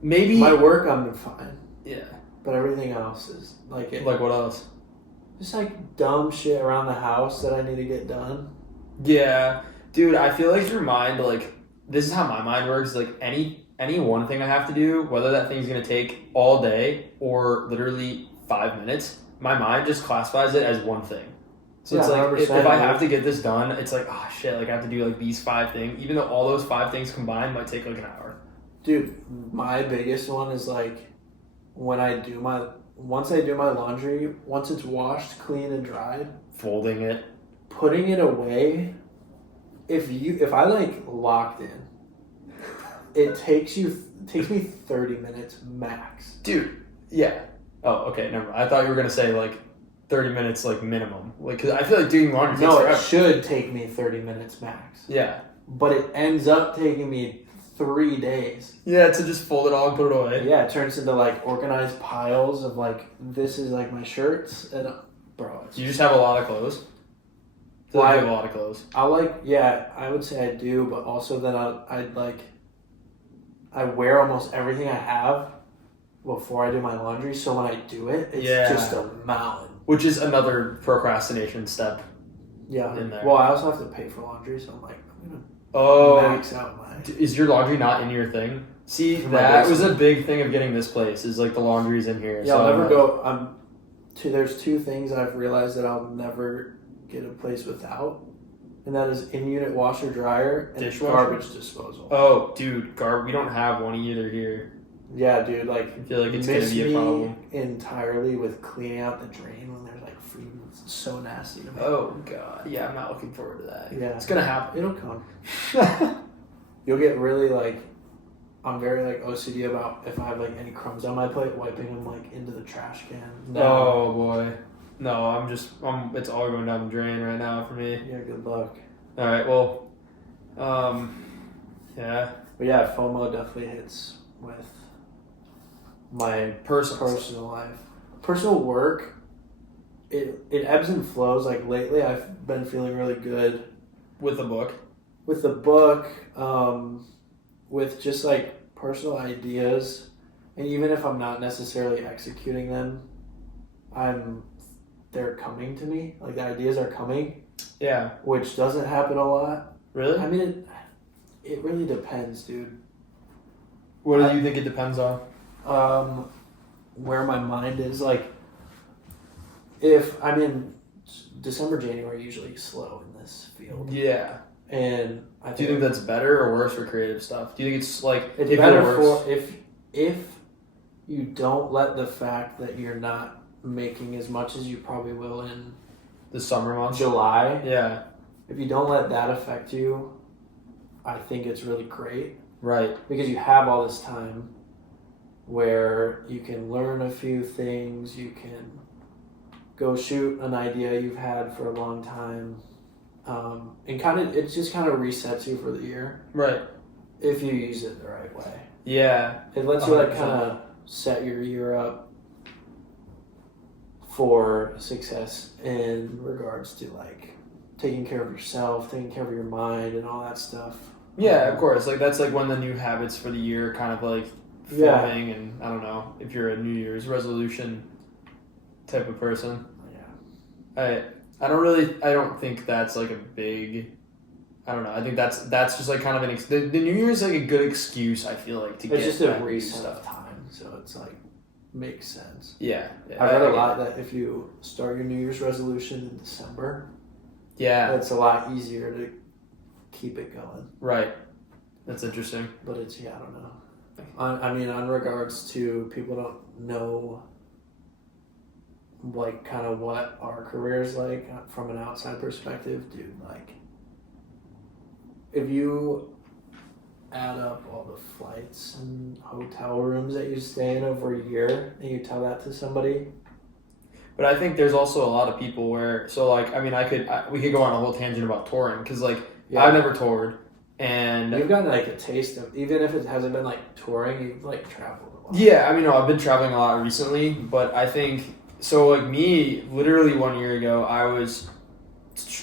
Maybe my work, I'm fine. Yeah. But everything else is like it. Like what else? Just like dumb shit around the house that I need to get done. Yeah, dude. I feel like your mind, like this is how my mind works. Like any one thing I have to do, whether that thing's gonna take all day or literally 5 minutes, my mind just classifies it as one thing. So it's like if I have to get this done, it's like oh shit, like I have to do like these 5 things, even though all those 5 things combined might take like an hour. Dude, my biggest one is like once I do my laundry, once it's washed, clean, and dried, folding it, putting it away. If I like locked in, it takes me 30 minutes max. Dude, yeah. Oh, okay, never mind. I thought you were gonna say like 30 minutes like minimum, like because I feel like doing laundry. No, it should take me 30 minutes max. Yeah, but it ends up taking me 3 days. Yeah, to just fold it all and put it away. Yeah, it turns into like organized piles of like this is like my shirts and bro. You just have a lot of clothes. I have a lot of clothes. I would say I do, but also then I wear almost everything I have before I do my laundry. So when I do it, it's just a mountain. Which is another procrastination step. Yeah. In there. Well, I also have to pay for laundry, so I'm like, I'm gonna max out my. Is your laundry not in your thing? See, that was a big thing of getting this place. Is like the laundry's in here. Yeah, so I'll never go. There's 2 things I've realized that I'll never get a place without, and that is in-unit washer dryer and garbage disposal. Oh, dude, we don't have one either here. Yeah, dude, like I feel like it's gonna be a problem entirely with cleaning out the drain when there's like food. It's so nasty to me. Oh god, yeah, I'm not looking forward to that. Yeah, it's gonna happen. It'll come. You'll get really like. I'm very like OCD about if I have like any crumbs on my plate, wiping them like into the trash can. No. Oh boy, no, it's all going down the drain right now for me. Yeah, good luck. All right, well, yeah. But yeah, FOMO definitely hits with my personal life. Personal work, it ebbs and flows. Like lately, I've been feeling really good with the book. With just like personal ideas, and even if I'm not necessarily executing them, they're coming to me. Like the ideas are coming. Yeah. Which doesn't happen a lot. Really? I mean, it really depends, dude. What do you think it depends on? Where my mind is. Like, December, January usually slow in this field. Yeah. And do you think that's better or worse for creative stuff? Do you think it's like it's better if you don't let the fact that you're not making as much as you probably will in the summer months, July, if you don't let that affect you, I think it's really great. Right. Because you have all this time where you can learn a few things, you can go shoot an idea you've had for a long time, and it just kind of resets you for the year. Right. If you use it the right way. Yeah. It lets you like kind of set your year up for success in regards to like taking care of yourself, taking care of your mind, and all that stuff. Yeah, of course. Like that's like when the new habits for the year kind of like forming, and I don't know if you're a New Year's resolution type of person. Yeah. I don't think that's like a big. I don't know. I think that's just like kind of the New Year's is like a good excuse. I feel like to it's get just a back reset stuff. of time, so it's like makes sense. Yeah. I read a lot that if you start your New Year's resolution in December, it's a lot easier to keep it going. Right. That's interesting. But it's, I don't know. On regards to people don't know, like, kind of what our career is like from an outside perspective, dude, like, if you add up all the flights and hotel rooms that you stay in over a year and you tell that to somebody. But I think there's also a lot of people where, so like, I mean, we could go on a whole tangent about touring, because like, I've never toured, and you've gotten like a taste of, even if it hasn't been like touring, you've like traveled a lot. Yeah, I mean, I've been traveling a lot recently, but I think, so like me, literally 1 year ago, I was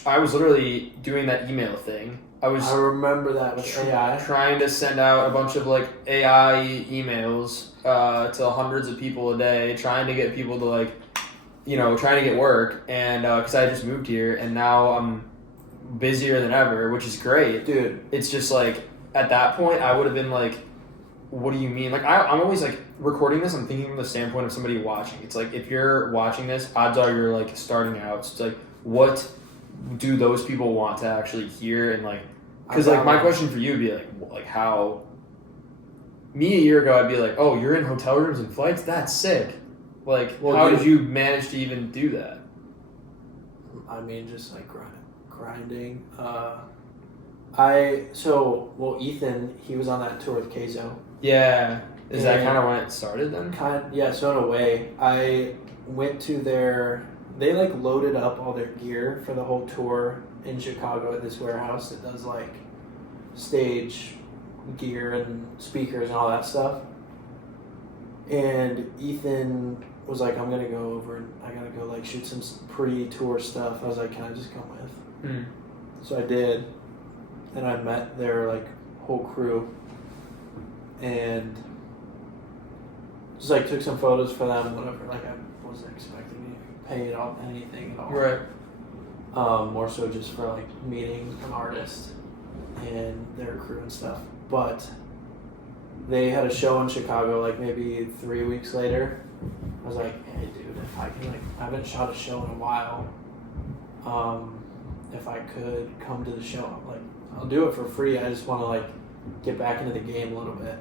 literally doing that email thing. I remember that with AI. Trying to send out a bunch of like AI emails to hundreds of people a day, trying to get people to like, trying to get work, and because I just moved here, and now I'm busier than ever, which is great. Dude. It's just like, at that point, I would have been like, what do you mean? Like, I'm always like, recording this, I'm thinking from the standpoint of somebody watching. It's like, if you're watching this, odds are you're like starting out. So it's like, what do those people want to actually hear? And like, because like my question for you would be like how, me a year ago, I'd be like, oh, you're in hotel rooms and flights? That's sick. Like, how did you manage to even do that? I mean, just like grinding. Ethan, he was on that tour with Keizo. Yeah. Is that kind of when it started then? So in a way, I went to they like loaded up all their gear for the whole tour in Chicago at this warehouse that does like stage gear and speakers and all that stuff. And Ethan was like, I'm gonna go over and I gotta go like shoot some pre-tour stuff. I was like, can I just come with? So I did, and I met their like whole crew and just like took some photos for them, whatever. Like I wasn't expecting to pay anything at all. Right. More so just for like meeting an artist and their crew and stuff. But they had a show in Chicago like maybe 3 weeks later. I was like, hey dude, if I can I haven't shot a show in a while. If I could come to the show, I'm like, I'll do it for free. I just want to like get back into the game a little bit.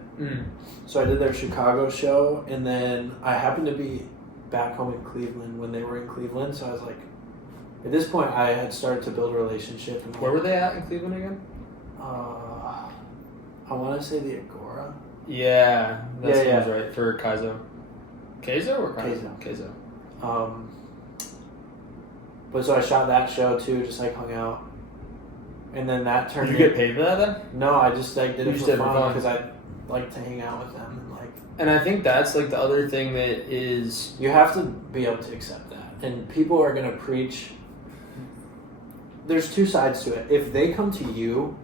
So I did their Chicago show, and then I happened to be back home in Cleveland when they were in Cleveland. So I was like, at this point, I had started to build a relationship. And where were they at in Cleveland again? I want to say the Agora. Yeah, that seems right for Keizo. Keizo or Keizo? Keizo. But so I shot that show too, just like hung out, and then that turned. Did you get paid for that then? No, I just like did it for fun because I like to hang out with them and like. And I think that's like the other thing that is. You have to be able to accept that, and people are gonna preach. There's two sides to it. If they come to you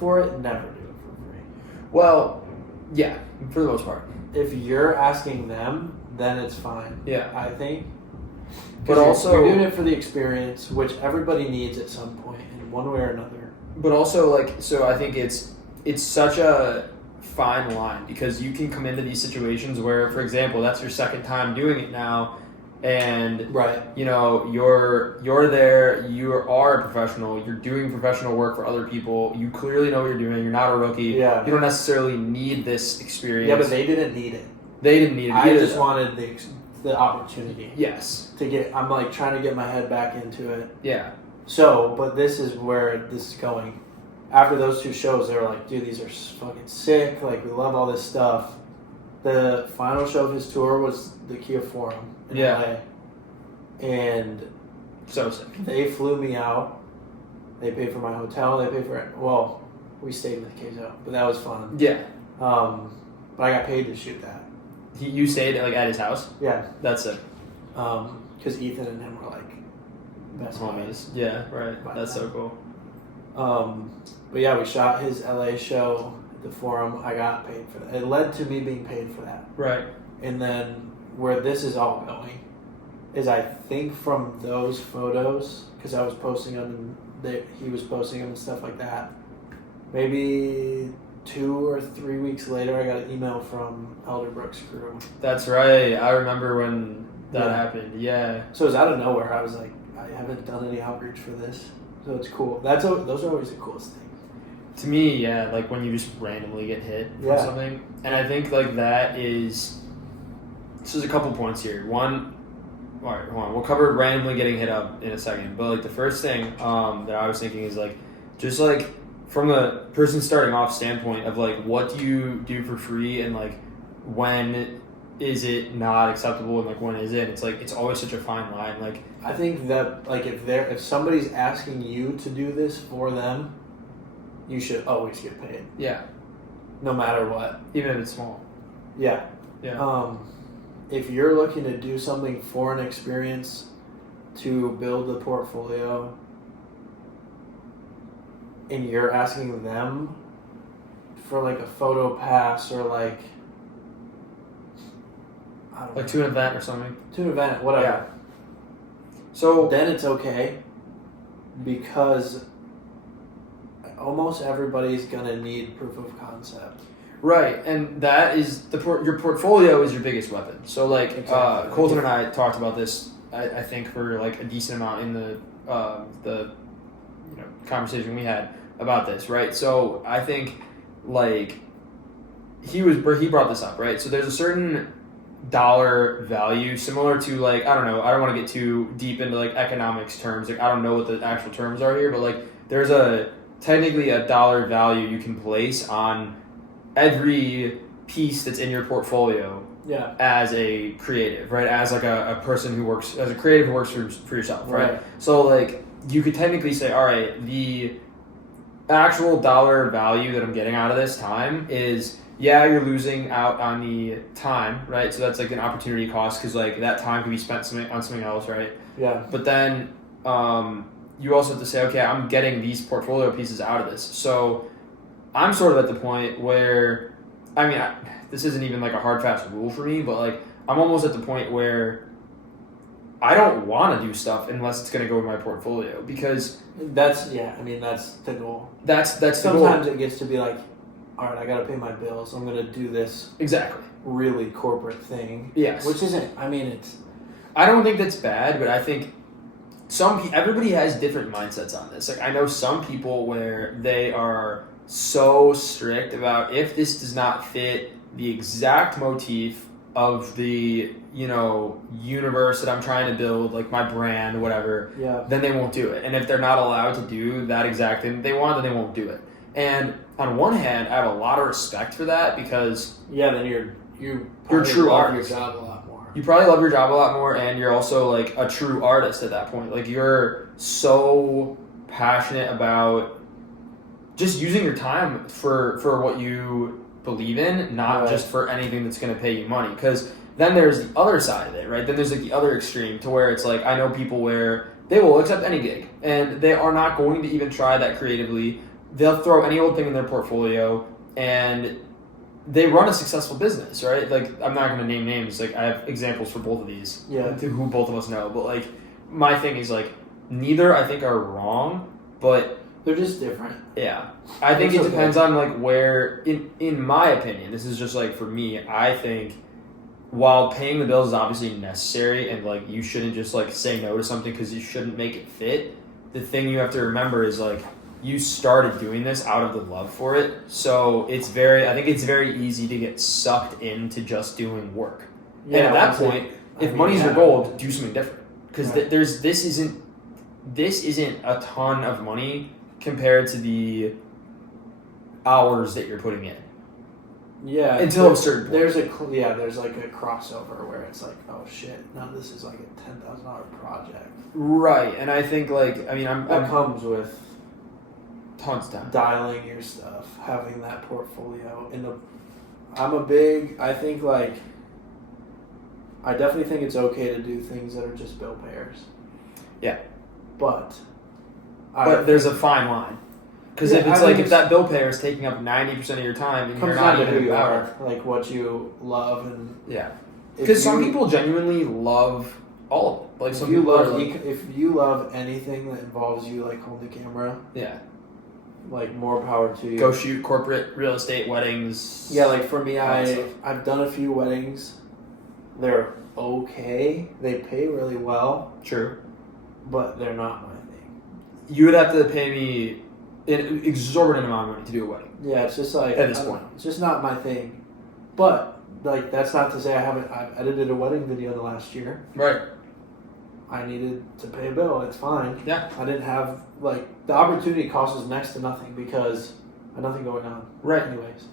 for it, never do it for free. Well, yeah, for the most part. If you're asking them, then it's fine. Yeah, I think. But also, you're doing it for the experience, which everybody needs at some point in one way or another. But also, like, so I think it's such a fine line, because you can come into these situations where, for example, that's your second time doing it now, and you're there, you are a professional, you're doing professional work for other people, you clearly know what you're doing, you're not a rookie, you don't necessarily need this experience. Yeah, but they didn't need it. They didn't need it. I just wanted the opportunity. Yes. I'm like trying to get my head back into it. Yeah. So, but this is where this is going. After those 2 shows, they were like, dude, these are fucking sick. Like, we love all this stuff. The final show of his tour was the Kia Forum in LA. And so sick. They flew me out. They paid for my hotel. They paid for it. Well, we stayed with Keizo, but that was fun. Yeah. But I got paid to shoot that. You stayed like at his house? Yeah. That's it. Because Ethan and him were like best homies. Yeah, right. That's so cool. But yeah, we shot his LA show at the Forum. I got paid for that. It led to me being paid for that. Right. And then where this is all going is I think from those photos, because I was posting them and he was posting them and stuff like that, maybe 2 or 3 weeks later, I got an email from Elderbrook's crew. That's right. I remember when that happened. Yeah. So it was out of nowhere. I was like, I haven't done any outreach for this. So it's cool. Those are always the coolest things. To me, yeah, like when you just randomly get hit from something. And I think like that is... So there's a couple points here. One, all right, hold on. We'll cover randomly getting hit up in a second. But like the first thing that I was thinking is like, just like from the person starting off standpoint of like, what do you do for free and like when is it not acceptable and like when is it? It's like it's always such a fine line. Like I think that like if somebody's asking you to do this for them, you should always get paid. Yeah. No matter what. Even if it's small. Yeah. Yeah. If you're looking to do something for an experience to build the portfolio and you're asking them for like a photo pass or like I don't know, to an event or something. To an event, whatever. Yeah. So then it's okay because almost everybody's gonna need proof of concept. Right, and that is your portfolio is your biggest weapon. So like exactly. Colton and I talked about this. I think for like a decent amount in the conversation we had about this. Right, so I think like he brought this up. Right, so there's a certain dollar value similar to like I don't know. I don't want to get too deep into like economics terms. Like I don't know what the actual terms are here, but like there's technically a dollar value you can place on every piece that's in your portfolio as a creative, right? As like a person who works, as a creative who works for yourself, right? So like you could technically say, all right, the actual dollar value that I'm getting out of this time is, you're losing out on the time, right? So that's like an opportunity cost because like that time could be spent on something else, right? Yeah. But then you also have to say, okay, I'm getting these portfolio pieces out of this. So I'm sort of at the point where, I mean, this isn't even like a hard, fast rule for me, but like I'm almost at the point where I don't want to do stuff unless it's going to go in my portfolio because that's the goal. That's the goal. Sometimes it gets to be like, all right, I got to pay my bills. I'm going to do this really corporate thing. Yes. Which isn't, I don't think that's bad, but I think everybody has different mindsets on this. Like I know some people where they are so strict about if this does not fit the exact motif of the universe that I'm trying to build, like my brand, whatever, then they won't do it. And if they're not allowed to do that exact thing they want, then they won't do it. And on one hand, I have a lot of respect for that because then you're a true artist. Your job a lot more. You probably love your job a lot more, and you're also like a true artist at that point. Like you're so passionate about just using your time for what you believe in, not just for anything that's going to pay you money. Because then there's the other side of it, right? Then there's like the other extreme to where it's like I know people where they will accept any gig and they are not going to even try that creatively. They'll throw any old thing in their portfolio and they run a successful business, right? Like I'm not going to name names. Like I have examples for both of these, who both of us know. But like my thing is like neither I think are wrong, but they're just different. Yeah. I think it depends on like where, in my opinion, this is just like for me, I think while paying the bills is obviously necessary and like you shouldn't just like say no to something because you shouldn't make it fit, the thing you have to remember is like you started doing this out of the love for it. So I think it's very easy to get sucked into just doing work. Yeah, and at that point, if money's your goal, do something different. Because this isn't this isn't a ton of money compared to the hours that you're putting in. Yeah. Until a certain point. There's like a crossover where it's like, oh shit, now this is like a $10,000 project. Right, and I think that comes with tons of time. Dialing your stuff, having that portfolio I definitely think it's okay to do things that are just bill payers. Yeah. But there's a fine line. Because if that bill payer is taking up 90% of your time and you're not even who you are, like what you love and yeah. Because some people genuinely love all of it. Like some people if you love anything that involves you like holding the camera, yeah, like more power to you. Go shoot corporate real estate weddings. Yeah, like for me, I've done a few weddings. They're okay. They pay really well. True. But they're not my thing. You would have to pay me an exorbitant amount of money to do a wedding. Yeah, it's just like at this point, it's just not my thing. But like that's not to say I've edited a wedding video in the last year. Right. I needed to pay a bill. It's fine. Yeah. I didn't have the opportunity cost is next to nothing because I had nothing going on. Right. Anyways.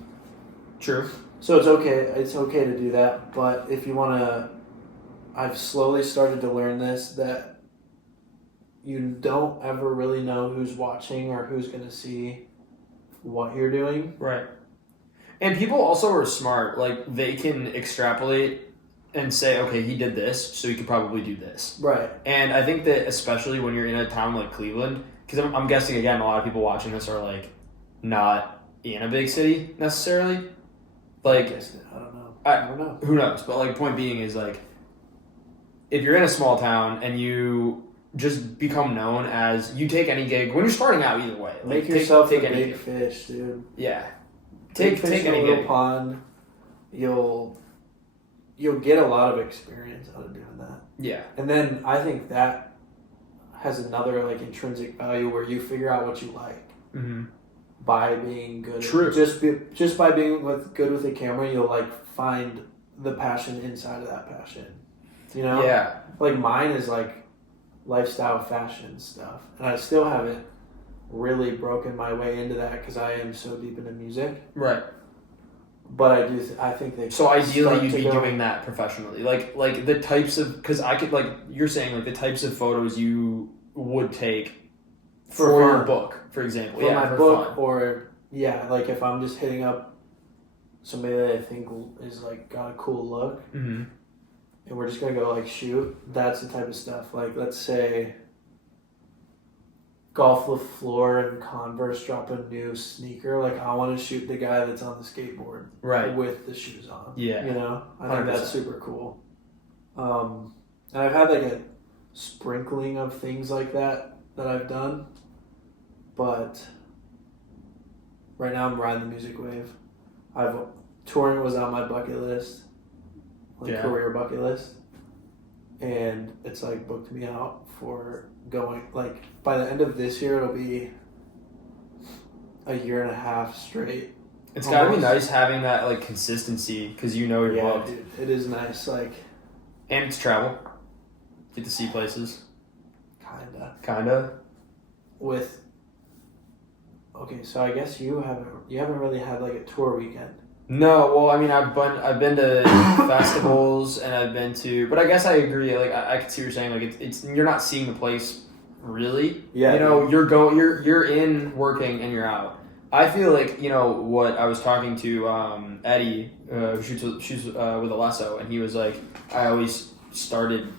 True. So it's okay. It's okay to do that. But if you want to, I've slowly started to learn this that you don't ever really know who's watching or who's going to see what you're doing. Right. And people also are smart. Like they can extrapolate and say, okay, he did this, so he could probably do this. Right. And I think that especially when you're in a town like Cleveland, because I'm guessing, again, a lot of people watching this are, like, not in a big city necessarily. Like, I don't know. I don't know. Who knows? But, like, point being is, like, if you're in a small town and you just become known as, you take any gig, when you're starting out either way. Like, Make yourself a big fish, dude. Yeah. Take any little pond. You'll get a lot of experience out of doing that. Yeah. And then I think that has another like intrinsic value where you figure out what you like by being good. True. Just by being good with the camera, you'll like find the passion inside of that passion. You know? Yeah. Like mine is like lifestyle fashion stuff. And I still haven't really broken my way into that because I am so deep into music. Right. But I think they. So ideally, you'd be doing that professionally, like the types of, because I could, like you're saying, like the types of photos you would take for your book, for example, for my book, fun. Or like if I'm just hitting up somebody that I think is like got a cool look, and we're just gonna go like shoot. That's the type of stuff. Like let's say. Golf LaFleur and Converse drop a new sneaker. Like I want to shoot the guy that's on the skateboard, right, with the shoes on. Yeah, you know, I think that's super cool. And I've had like a sprinkling of things like that I've done, but right now I'm riding the music wave. Touring was on my bucket list, career bucket list, and it's like booked me out for going like by the end of this year it'll be a year and a half straight. It's got to be nice having that like consistency because you know you're booked. Dude, it is nice. Like, and it's travel, get to see places. Kinda. With okay, so I guess you haven't really had like a tour weekend. No, well, I mean, I've been to festivals and I've been to, but I guess I agree. Like, I can see what you're saying. Like, it's you're not seeing the place really. Yeah. You know, you're in working and you're out. I feel like what I was talking to Eddie, who shoots with Alesso, and he was like, I always started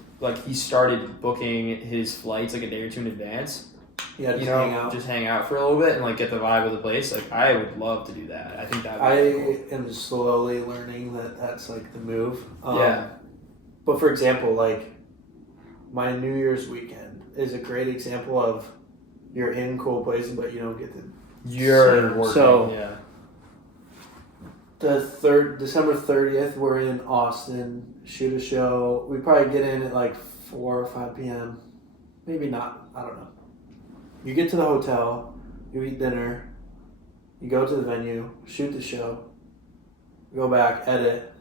he started booking his flights like a day or two in advance. Yeah, just hang out for a little bit and like get the vibe of the place. Like I would love to do that. I think that would be cool. am slowly learning that's like the move. Yeah. But for example, like my New Year's weekend is a great example of you're in cool places, but you don't get to. You're working. So yeah. December 30th, we're in Austin. Shoot a show. We probably get in at like 4 or 5 p.m. Maybe not. I don't know. You get to the hotel, you eat dinner, you go to the venue, shoot the show, go back, edit,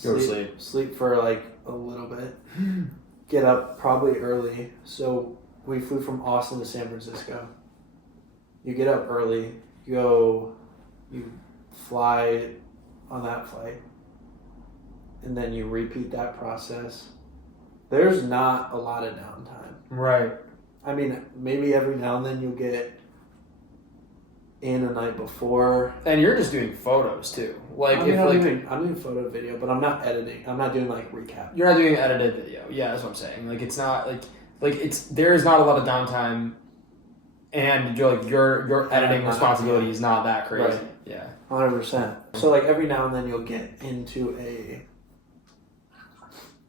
go to sleep for like a little bit, get up probably early. So we flew from Austin to San Francisco. You get up early. You fly on that flight. And then you repeat that process. There's not a lot of downtime. Right. I mean, maybe every now and then you'll get in a night before. And you're just doing photos too. Like I'm doing photo video, but I'm not editing. I'm not doing like recap. You're not doing edited video. Yeah, that's what I'm saying. Like it's not there's not a lot of downtime, and your editing responsibility is not that crazy. Right. Yeah. 100%. So like every now and then you'll get into a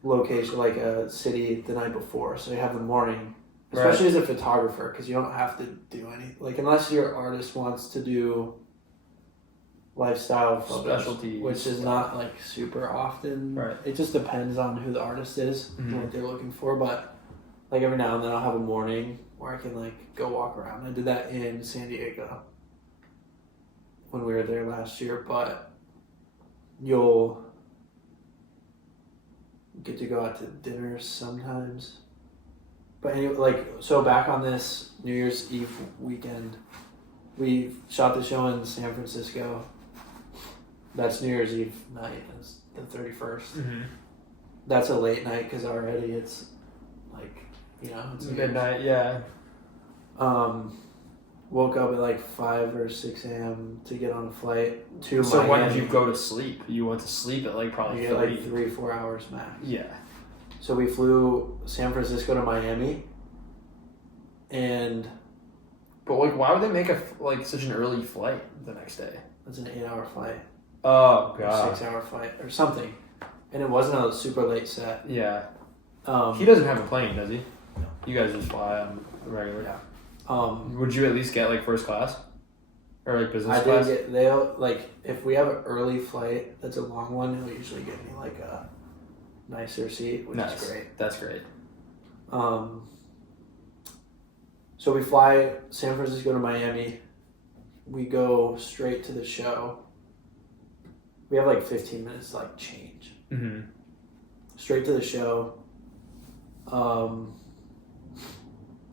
location, like a city the night before. So you have the morning, especially as a photographer, because you don't have to do any, like unless your artist wants to do lifestyle photos, specialty, which is not like super often. Right. It just depends on who the artist is and what they're looking for. But like every now and then I'll have a morning where I can like go walk around. I did that in San Diego when we were there last year, but you'll get to go out to dinner sometimes. But anyway, like, so back on this New Year's Eve weekend, we shot the show in San Francisco. That's New Year's Eve night. It's the 31st. Mm-hmm. That's a late night because already it's like, it's midnight. Yeah. Woke up at like 5 or 6 a.m. to get on a flight to Miami. So when did you go to sleep? You went to sleep at like probably you get like 3-4 hours max. Yeah. So we flew San Francisco to Miami, and but like, why would they make such an early flight the next day? it's an 8-hour flight. Oh Or god. 6-hour flight or something, and it wasn't a super late set. Yeah. He He doesn't have a plane, does he? No. You guys just fly on regular. Yeah. Would you at least get like first class or like business I class? did get like if we have an early flight that's a long one, he'll usually give me like a nicer seat, which is great. That's great. So we fly San Francisco to Miami. We go straight to the show. We have like 15 minutes to like change. Mm-hmm. Straight to the show.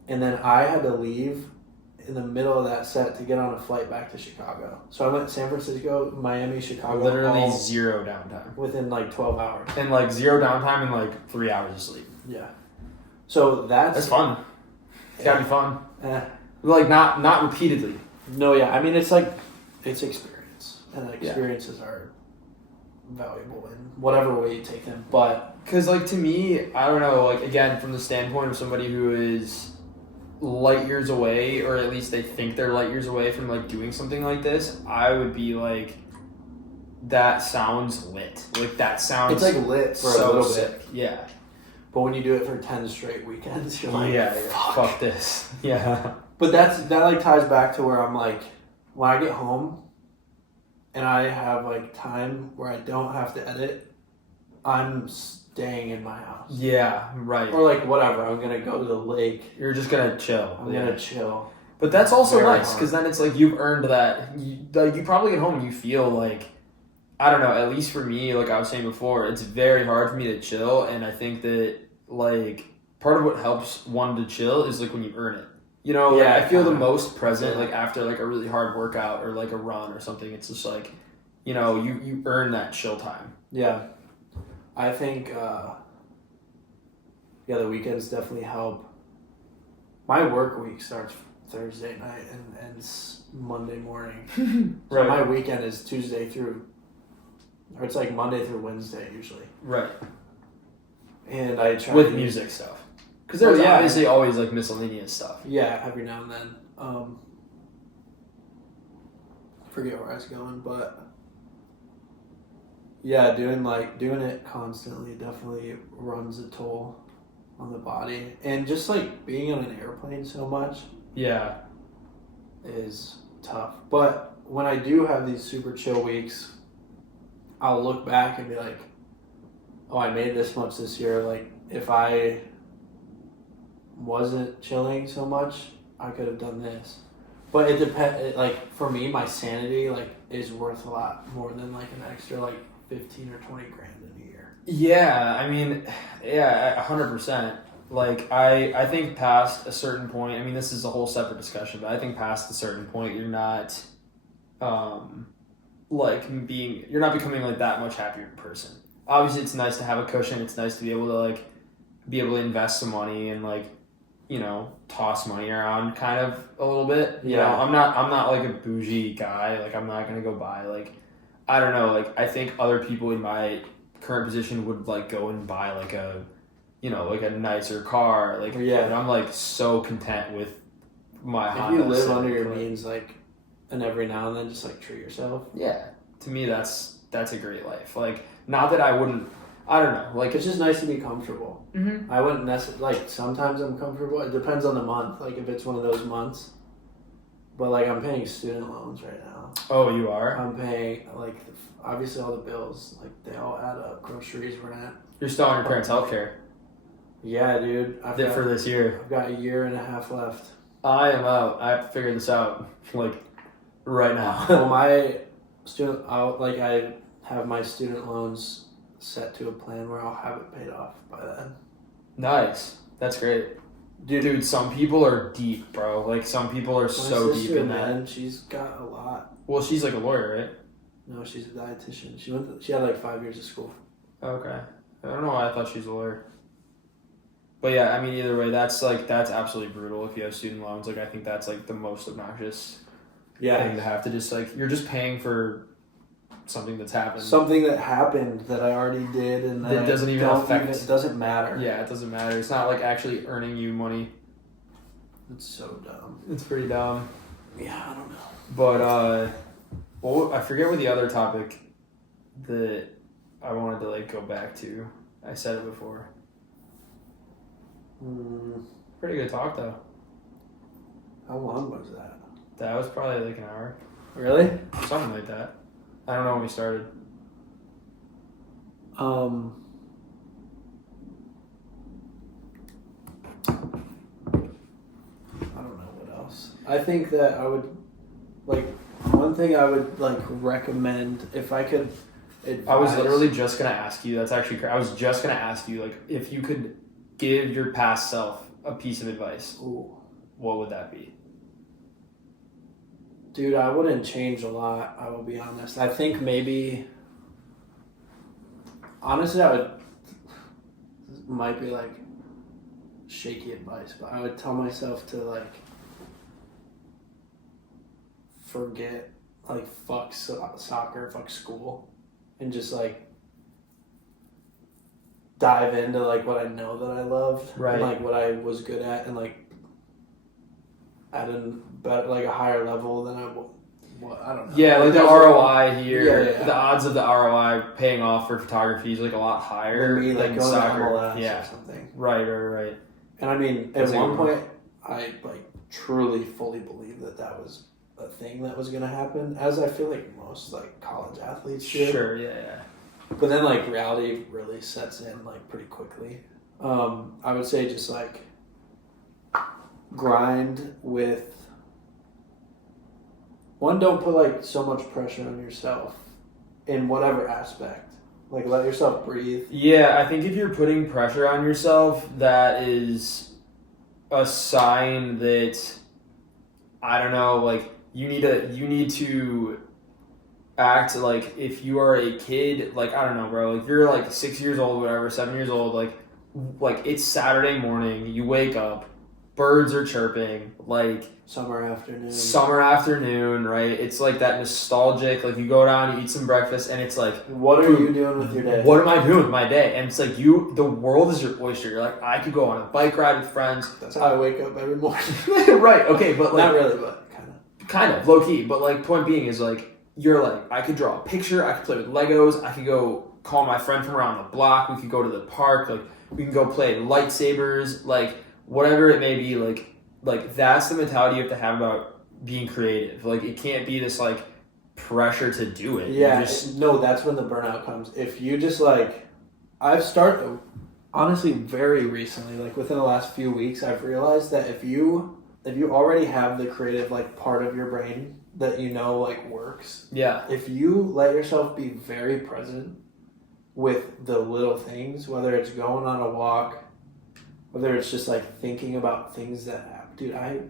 And then I had to leave in the middle of that set to get on a flight back to Chicago. So I went San Francisco, Miami, Chicago. Literally zero downtime. Within like 12 hours. And like zero downtime and like 3 hours of sleep. Yeah. So that's fun. It's gotta be fun. Eh. Like not repeatedly. No, yeah. I mean, it's experience. And experiences are valuable in whatever way you take them. But because like to me, I don't know, like again, from the standpoint of somebody who is light years away, or at least they think they're light years away from like doing something like this, I would be like, that sounds lit. Like that sounds it's like lit for so a little sick. bit. Yeah. But when you do it for 10 straight weekends, you're like, yeah, fuck this. Yeah. But that like ties back to where I'm like, when I get home and I have like time where I don't have to edit, I'm staying in my house. Yeah, right. Or like whatever, I'm gonna go to the lake. You're just gonna chill. I'm gonna chill. But that's also Very nice because then it's like you've earned that. You probably get home and you feel like, I don't know, at least for me, like I was saying before, it's very hard for me to chill, and I think that like part of what helps one to chill is like when you earn it. You know, Yeah, like I feel the most present like after like a really hard workout or like a run or something. It's just like, you earn that chill time. Yeah. I think the weekends definitely help. My work week starts Thursday night and ends Monday morning. So Right. my weekend is Tuesday through, or it's like Monday through Wednesday usually. Right. And I try With to, music stuff. Because there's obviously always like miscellaneous stuff. Yeah, every now and then. I forget where I was going, but yeah, doing it constantly definitely runs a toll on the body. And just like being on an airplane so much Yeah. is tough. But when I do have these super chill weeks, I'll look back and be like, oh, I made this much this year. Like if I wasn't chilling so much, I could have done this. But it depends. Like for me, my sanity is worth a lot more than like an extra 15 or 20 grand in a year. Yeah, I mean, yeah, 100%. Like, I think past a certain point, I mean, this is a whole separate discussion, but I think past a certain point, you're not, you're not becoming, like, that much happier person. Obviously, it's nice to have a cushion. It's nice to be able to invest some money and, like, you know, toss money around kind of a little bit. You know, I'm not, like, a bougie guy. Like, I'm not going to go buy, like, I don't know, like, I think other people in my current position would, like, go and buy, like, a nicer car, like, and I'm, like, so content with my Honda. If you live under your means, like, and every now and then just, like, treat yourself. Yeah. To me, that's a great life. Like, not that I wouldn't, I don't know. Like, it's just nice to be comfortable. Mm-hmm. I wouldn't necessarily, like, sometimes I'm comfortable. It depends on the month, like, if it's one of those months. But, like, I'm paying student loans right now. Oh, you are? I'm paying, like, obviously all the bills, like, they all add up. Groceries, rent. You're still on your parents' health care. Yeah, dude. For this year. I've got a year and a half left. I am out. I have to figure this out, like, right now. Well, I have my student loans set to a plan where I'll have it paid off by then. Nice. That's great. Dude, some people are deep, bro. Like, some people are so deep in that. Man, she's got a lot. Well, she's like a lawyer, right? No, she's a dietitian. She had like 5 years of school. Okay. I don't know why I thought she was a lawyer. But yeah, I mean, either way, that's absolutely brutal if you have student loans. Like, I think that's, like, the most obnoxious thing to have to just, like, you're just paying for something that's happened. Something that happened that I already did and that it doesn't even affect. It doesn't matter. Yeah, it doesn't matter. It's not, like, actually earning you money. It's so dumb. It's pretty dumb. Yeah, I don't know. But, I forget what the other topic that I wanted to, like, go back to. I said it before. Pretty good talk, though. How long was that? That was probably like an hour. Really? Something like that. I don't know when we started. I don't know what else. I think that I would, like, one thing I would, like, recommend if I could advise. I was literally just going to ask you, that's actually I was just going to ask you, like, if you could give your past self a piece of advice, what would that be? Dude, I wouldn't change a lot, I will be honest. I think maybe, honestly, this might be, like, shaky advice, but I would tell myself to, like, forget, like, fuck soccer, fuck school, and just, like, dive into, like, what I know that I loved, right, and, like, what I was good at, and, like, at a higher level than I don't know. Yeah, like the ROI here, yeah. the odds of the ROI paying off for photography is, like, a lot higher than me, like, than going soccer. to MLS or something. Right. And I mean, at one point, I, like, truly fully believed that was a thing that was going to happen, as I feel like most, like, college athletes do. Sure, yeah. But then, like, reality really sets in, like, pretty quickly. I would say just, like, grind with... One, don't put, like, so much pressure on yourself in whatever aspect. Like, let yourself breathe. Yeah, I think if you're putting pressure on yourself, that is a sign that, I don't know, like, you need to act like if you are a kid, like, I don't know, bro, like, you're, like, 6 years old, whatever, 7 years old, like it's Saturday morning, you wake up, birds are chirping, like, Summer afternoon, right? It's like that nostalgic, like, you go down, you eat some breakfast, and it's like, what are you doing with your day? What am I doing with my day? And it's like, the world is your oyster. You're like, I could go on a bike ride with friends. That's how I wake up every morning. Right, okay, but, like, not really, but kind of low key, but, like, point being is, like, you're like, I could draw a picture, I could play with Legos, I could go call my friend from around the block, we could go to the park, like, we can go play lightsabers, like, whatever it may be, like that's the mentality you have to have about being creative. Like, it can't be this, like, pressure to do it. Yeah, no, that's when the burnout comes. If you just, like, I've started, honestly, very recently, like, within the last few weeks, I've realized that if you already have the creative, like, part of your brain that you know, like, works. Yeah. If you let yourself be very present with the little things, whether it's going on a walk, whether it's just like thinking about things that happen. Dude, I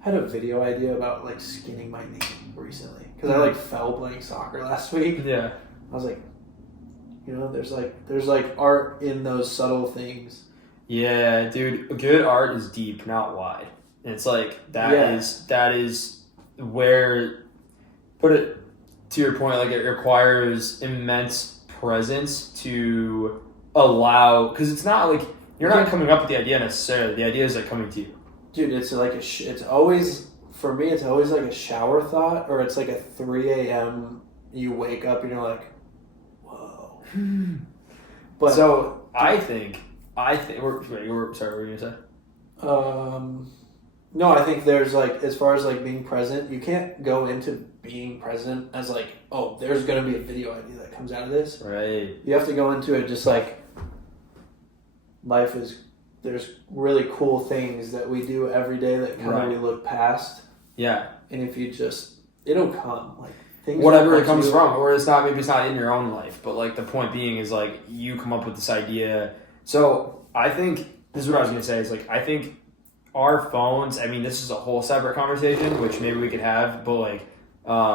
had a video idea about like skinning my knee recently because I like fell playing soccer last week. Yeah. I was like, there's like art in those subtle things. Yeah, dude. Good art is deep, not wide. And it's like that is where, put it to your point, like it requires immense presence to allow, because it's not like you're not coming up with the idea necessarily. The idea is like coming to you. Dude, it's like it's always, for me, it's always like a shower thought, or it's like a 3 a.m. you wake up and you're like, whoa. But so I think sorry, what were you gonna say? No, I think there's like, as far as like being present, you can't go into being present as like, oh, there's gonna be a video idea that comes out of this. Right. You have to go into it just like there's really cool things that we do every day that kind of we look past. Yeah. And if you just, it'll come. Like things whatever it comes from, or maybe it's not in your own life, but like the point being is like you come up with this idea. So I think this is what I was gonna say is like I think our phones, I mean this is a whole separate conversation which maybe we could have, but like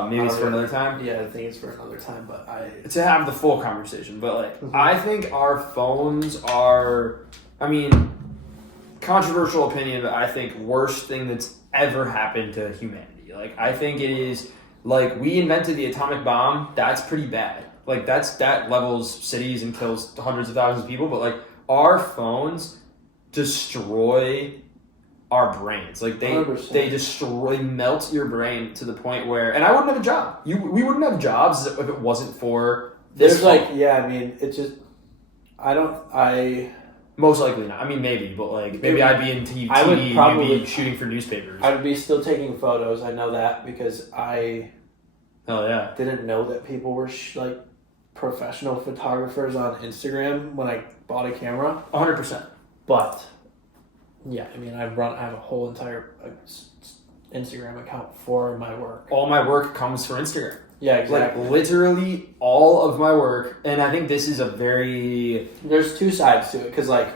maybe it's for another time. Yeah, I think it's for another time, but to have the full conversation. But like I think our phones are, I mean, controversial opinion, but I think worst thing that's ever happened to humanity. Like I think it is, like we invented the atomic bomb. That's pretty bad. Like that levels cities and kills hundreds of thousands of people. But like our phones destroy our brains. Like they 100%. They melt your brain to the point where, and I wouldn't have a job. We wouldn't have jobs if it wasn't for this. There's like, yeah, I mean, it's just, most likely not. I mean, maybe, but like maybe I'd be in TV. I would probably you'd be shooting for newspapers. I would be still taking photos. I know that because I didn't know that people were like professional photographers on Instagram when I bought a camera. 100%. But yeah, I mean, I have a whole entire Instagram account for my work. All my work comes from Instagram. Yeah, exactly. Like literally all of my work, and I think this is a very... There's two sides to it, because like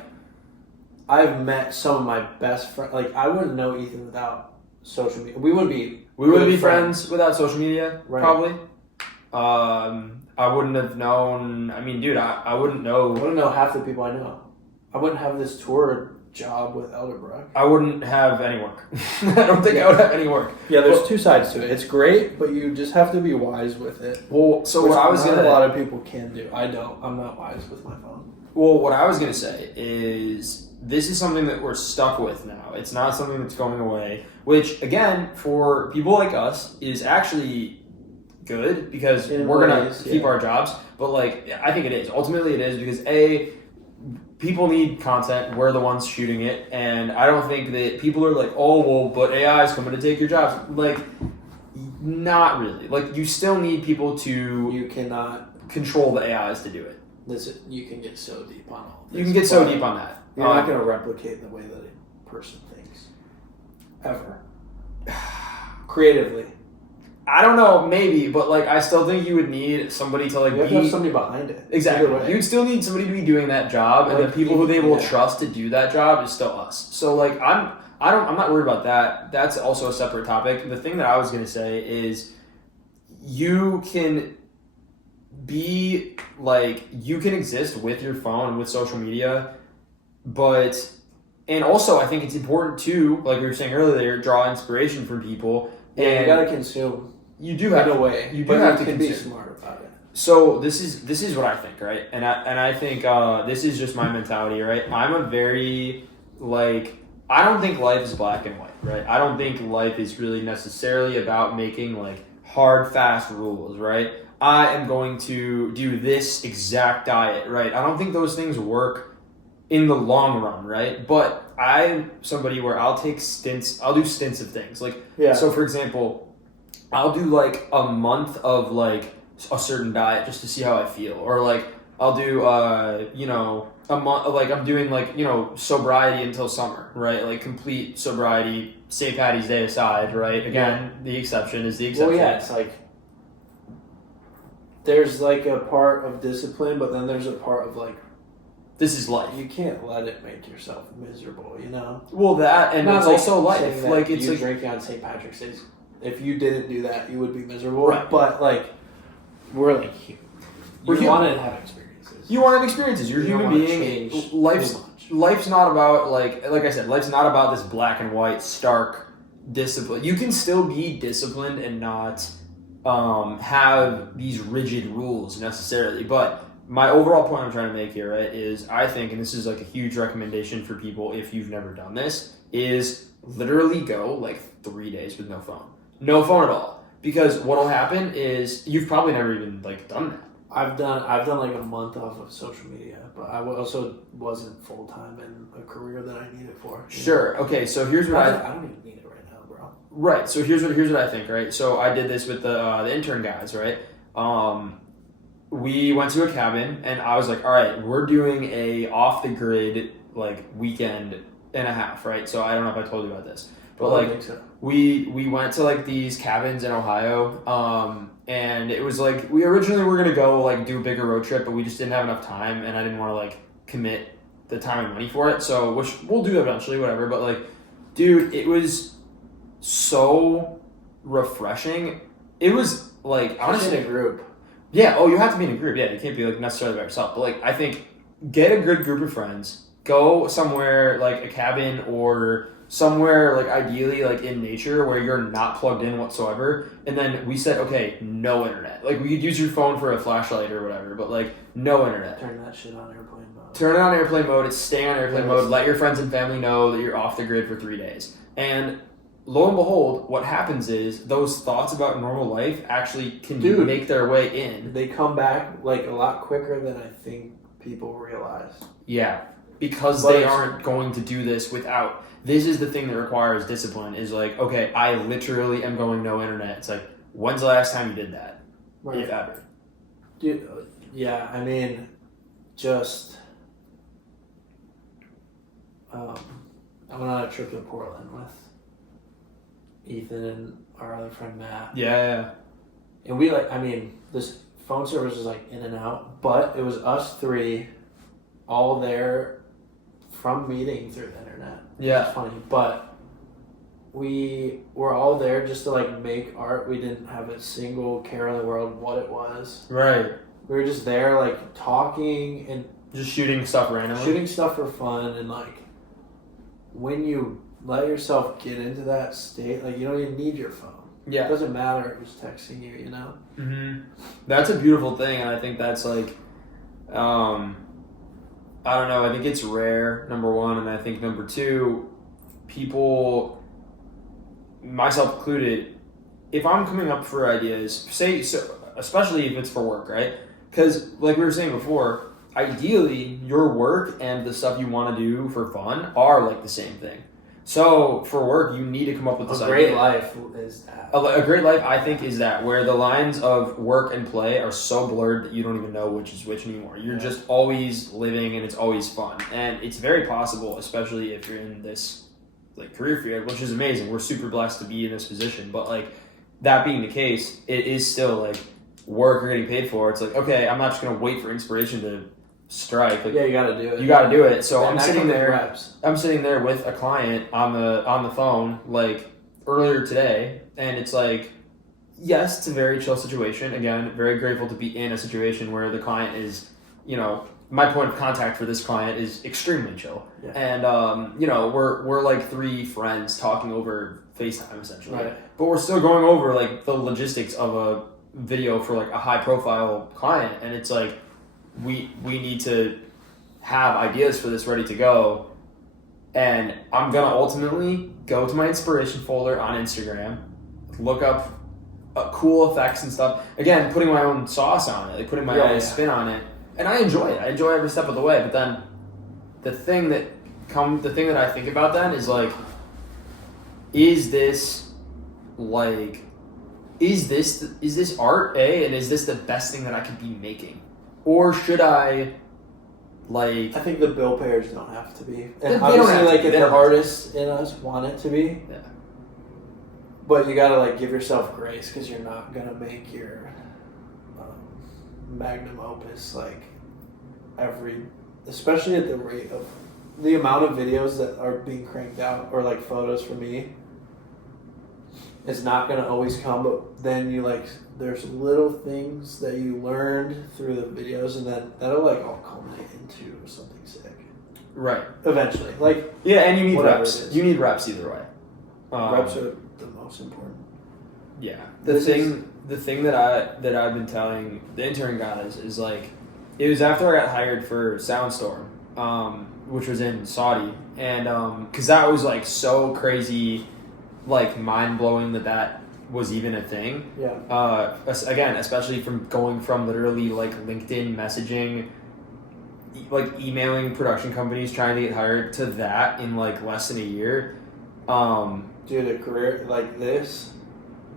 I've met some of my best friends. Like I wouldn't know Ethan without social media. We wouldn't be friends without social media, right. Probably. I wouldn't have known. I mean, dude, I wouldn't know. I wouldn't know half the people I know. I wouldn't have this tour job with Elderbrook. I wouldn't have any work. I don't think I would have any work. Yeah, there's two sides to it. It's great, but you just have to be wise with it. Well, so what I was a lot of people can do. I don't. I'm not wise with my phone. Well, what I was gonna say is this is something that we're stuck with now. It's not something that's going away, which again, for people like us, is actually good because we're gonna keep our jobs. But like, I think it is. Ultimately, it is because people need content. We're the ones shooting it, and I don't think that people are like, oh well, but AI is coming to take your jobs. Like, not really. Like, you still need people to. You cannot control the AIs to do it. You can get so deep on all this. You can get so deep on that. You're not going to replicate the way that a person thinks. Ever. Creatively. I don't know, maybe, but like I still think you would need somebody to like you have to have somebody behind it. Exactly. You'd still need somebody to be doing that job, and the people who they will trust to do that job is still us. So like I'm not worried about that. That's also a separate topic. The thing that I was gonna say is you can exist with your phone, with social media, and also I think it's important to, like we were saying earlier, draw inspiration from people. Yeah, and you gotta consume. You do have in a way. You do have to be smart about it. So this is what I think, right? And I think this is just my mentality, right? I'm a very I don't think life is black and white, right? I don't think life is really necessarily about making like hard, fast rules, right? I am going to do this exact diet, right? I don't think those things work in the long run, right? But I'm somebody where I'll do stints of things. Like, so for example, I'll do like a month of like a certain diet just to see how I feel. Or like, I'll do, a month, like I'm doing like, sobriety until summer, right? Like complete sobriety, St. Patty's Day aside, right? Again, the exception is the exception. Well, yeah, it's like, there's like a part of discipline, but then there's a part of like This is life. You can't let it make yourself miserable, Well, that, and Not it's like also life. saying that Like, it's you like, drinking on St. Patrick's Day. If you didn't do that, you would be miserable. Right. But like, we're like human. You want to have experiences. You want to have experiences. You're a human being. Life's not about, like I said, life's not about this black and white, stark discipline. You can still be disciplined and not have these rigid rules necessarily. But my overall point I'm trying to make here, right, is I think, and this is like a huge recommendation for people if you've never done this, is literally go like 3 days with no phone. No phone at all. Because what'll happen is you've probably never even like done that. I've done like a month off of social media, but I also wasn't full time in a career that I needed for. Sure. Okay. So here's what I don't even need it right now, bro. Right. So here's what I think. Right. So I did this with the intern guys. Right. We went to a cabin, and I was like, all right, we're doing a off the grid like weekend and a half. Right. So I don't know if I told you about this. But I think so. we went to like these cabins in Ohio, and it was like we originally were gonna go like do a bigger road trip, but we just didn't have enough time, and I didn't want to like commit the time and money for it. So which we'll do eventually, whatever. But like, dude, it was so refreshing. It was like honestly in a group. Yeah. Oh, you have to be in a group. Yeah, you can't be like necessarily by yourself. But like, I think get a good group of friends. Go somewhere like a cabin or somewhere like ideally like in nature where you're not plugged in whatsoever. And then we said, okay, no internet. Like we could use your phone for a flashlight or whatever, but like no internet. Turn that shit on airplane mode. Turn it on airplane mode. It's staying on airplane mode. Let your friends and family know that you're off the grid for 3 days. And lo and behold, what happens is those thoughts about normal life actually can make their way in. They come back like a lot quicker than I think people realize. Yeah. Because they aren't going to do this without. This is the thing that requires discipline. Is like, okay, I literally am going no internet. It's like, when's the last time you did that, if ever? Dude, yeah. I mean, just I went on a trip to Portland with Ethan and our other friend Matt. Yeah. And we this phone service was like in and out, but it was us three, all there. From meeting through the internet. Yeah. It's funny. But we were all there just to like make art. We didn't have a single care in the world what it was. Right. We were just there like talking and just shooting stuff randomly. Shooting stuff for fun, and like when you let yourself get into that state, like you don't even need your phone. Yeah. It doesn't matter who's texting you, Mm-hmm. That's a beautiful thing, and I think that's like I don't know. I think it's rare, number one, and I think number two, people, myself included, if I'm coming up for ideas, especially if it's for work, right? Because like we were saying before, ideally, your work and the stuff you want to do for fun are like the same thing. So for work, you need to come up with this idea. A great life is that. A great life, I think, is that where the lines of work and play are so blurred that you don't even know which is which anymore. You're just always living, and it's always fun. And it's very possible, especially if you're in this like career field, which is amazing. We're super blessed to be in this position. But like that being the case, it is still like work you're getting paid for. It's like, okay, I'm not just gonna wait for inspiration to strike. Like, yeah, you got to do it. You got to do it. So I'm sitting there with a client on the phone like earlier today, and it's like, yes, it's a very chill situation. Again, very grateful to be in a situation where the client is, my point of contact for this client is extremely chill. Yeah. And we're like three friends talking over FaceTime essentially. Right. But we're still going over like the logistics of a video for like a high profile client, and it's like we need to have ideas for this ready to go, and I'm gonna ultimately go to my inspiration folder on Instagram, look up cool effects and stuff. Again, putting my own sauce on it, like putting my own spin on it, and I enjoy it. I enjoy every step of the way. But then the thing that I think about then is like, is this art, and is this the best thing that I could be making? Or should I, I think the bill payers don't have to be. And obviously, if the artists in us want it to be. Yeah. But you gotta, give yourself grace, because you're not gonna make your magnum opus, especially at the rate of the amount of videos that are being cranked out or like photos for me, it's not going to always come, but then you like, there's little things that you learned through the videos, and then that'll like all culminate into something sick. Right. Eventually. Like, yeah, and you need whatever reps. it is. You need reps either way. Reps are the most important. Yeah. The thing that I've been telling the intern guys is like, it was after I got hired for Soundstorm, which was in Saudi, and because that was like so crazy, like mind blowing that was even a thing. Yeah. Again, especially from going from literally like LinkedIn messaging, like emailing production companies trying to get hired, to that in like less than a year. Dude, a career like this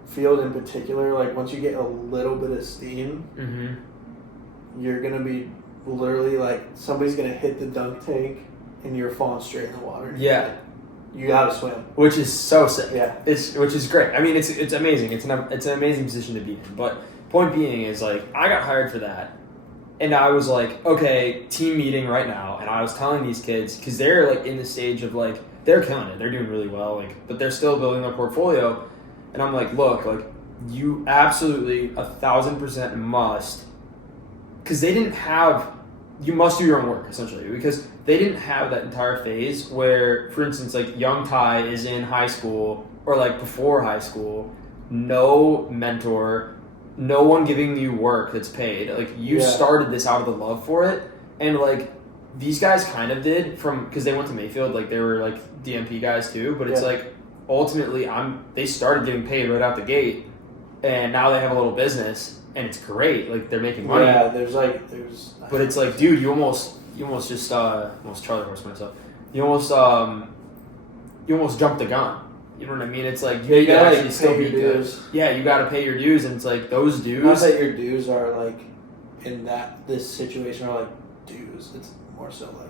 field in particular, like once you get a little bit of steam, you're gonna be literally like, somebody's gonna hit the dunk tank and you're falling straight in the water. Yeah. You gotta swim. Which is so sick. Yeah. Which is great. I mean, it's amazing. It's an amazing position to be in. But point being is like, I got hired for that, and I was like, okay, team meeting right now, and I was telling these kids, because they're like in the stage of like, they're killing it, they're doing really well, like, but they're still building their portfolio, and I'm like, look, like, you absolutely 1,000% must, because they didn't have. You must do your own work, essentially, because they didn't have that entire phase where, for instance, like young Ty is in high school or like before high school, no mentor, no one giving you work that's paid. Like, you started this out of the love for it, and like these guys kind of did because they went to Mayfield, like they were like DMP guys too, but it's like ultimately they started getting paid right out the gate, and now they have a little business. And it's great, like they're making money. Yeah, But it's like, dude, you almost just almost Charlie horse myself. You almost jumped the gun. You know what I mean? It's like you gotta actually still be good. Yeah, you gotta pay your dues, and it's like those dues. Not that your dues are like in this situation are like dues. It's more so like,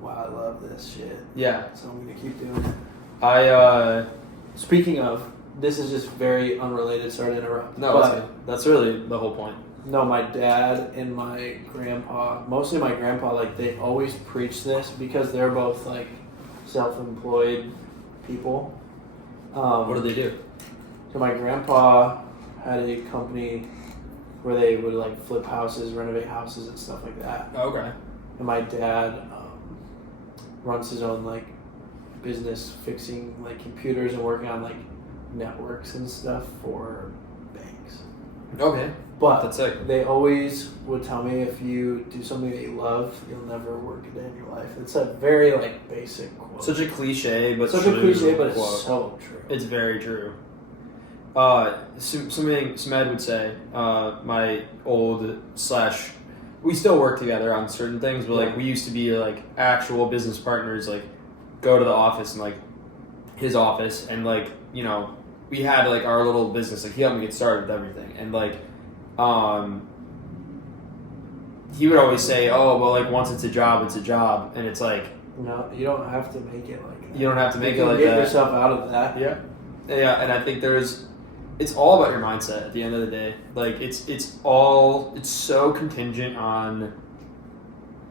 wow, I love this shit. Yeah. So I'm gonna keep doing it. Speaking of. This is just very unrelated. Sorry to interrupt. No, that's really the whole point. No, my dad and my grandpa, mostly my grandpa, like they always preach this because they're both like self-employed people. What do they do? So my grandpa had a company where they would like flip houses, renovate houses, and stuff like that. Okay. And my dad runs his own like business fixing like computers and working on like networks and stuff for banks. Okay. But that's sick. They always would tell me, if you do something that you love, you'll never work a day in your life. It's a very like basic quote. Such a cliche, but it's so true. It's very true. Something Smed would say, my old / we still work together on certain things, but like we used to be like actual business partners, like go to the office and like his office, and like, you know, we had like our little business, like he helped me get started with everything, and like he would always say, oh well, like once it's a job, and it's like, no, you don't have to make it like that. You don't have to make it like that. Get yourself out of that. Yeah, and I think it's all about your mindset at the end of the day. Like it's so contingent on.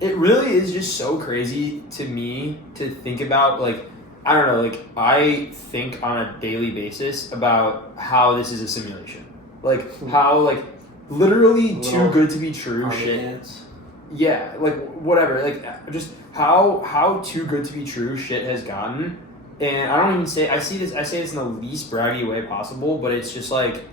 It really is just so crazy to me to think about, like, I don't know, like I think on a daily basis about how this is a simulation. Like how like literally too good to be true shit. Ants. Yeah, like whatever, like just how too good to be true shit has gotten. And I don't even say I say this in the least braggy way possible, but it's just like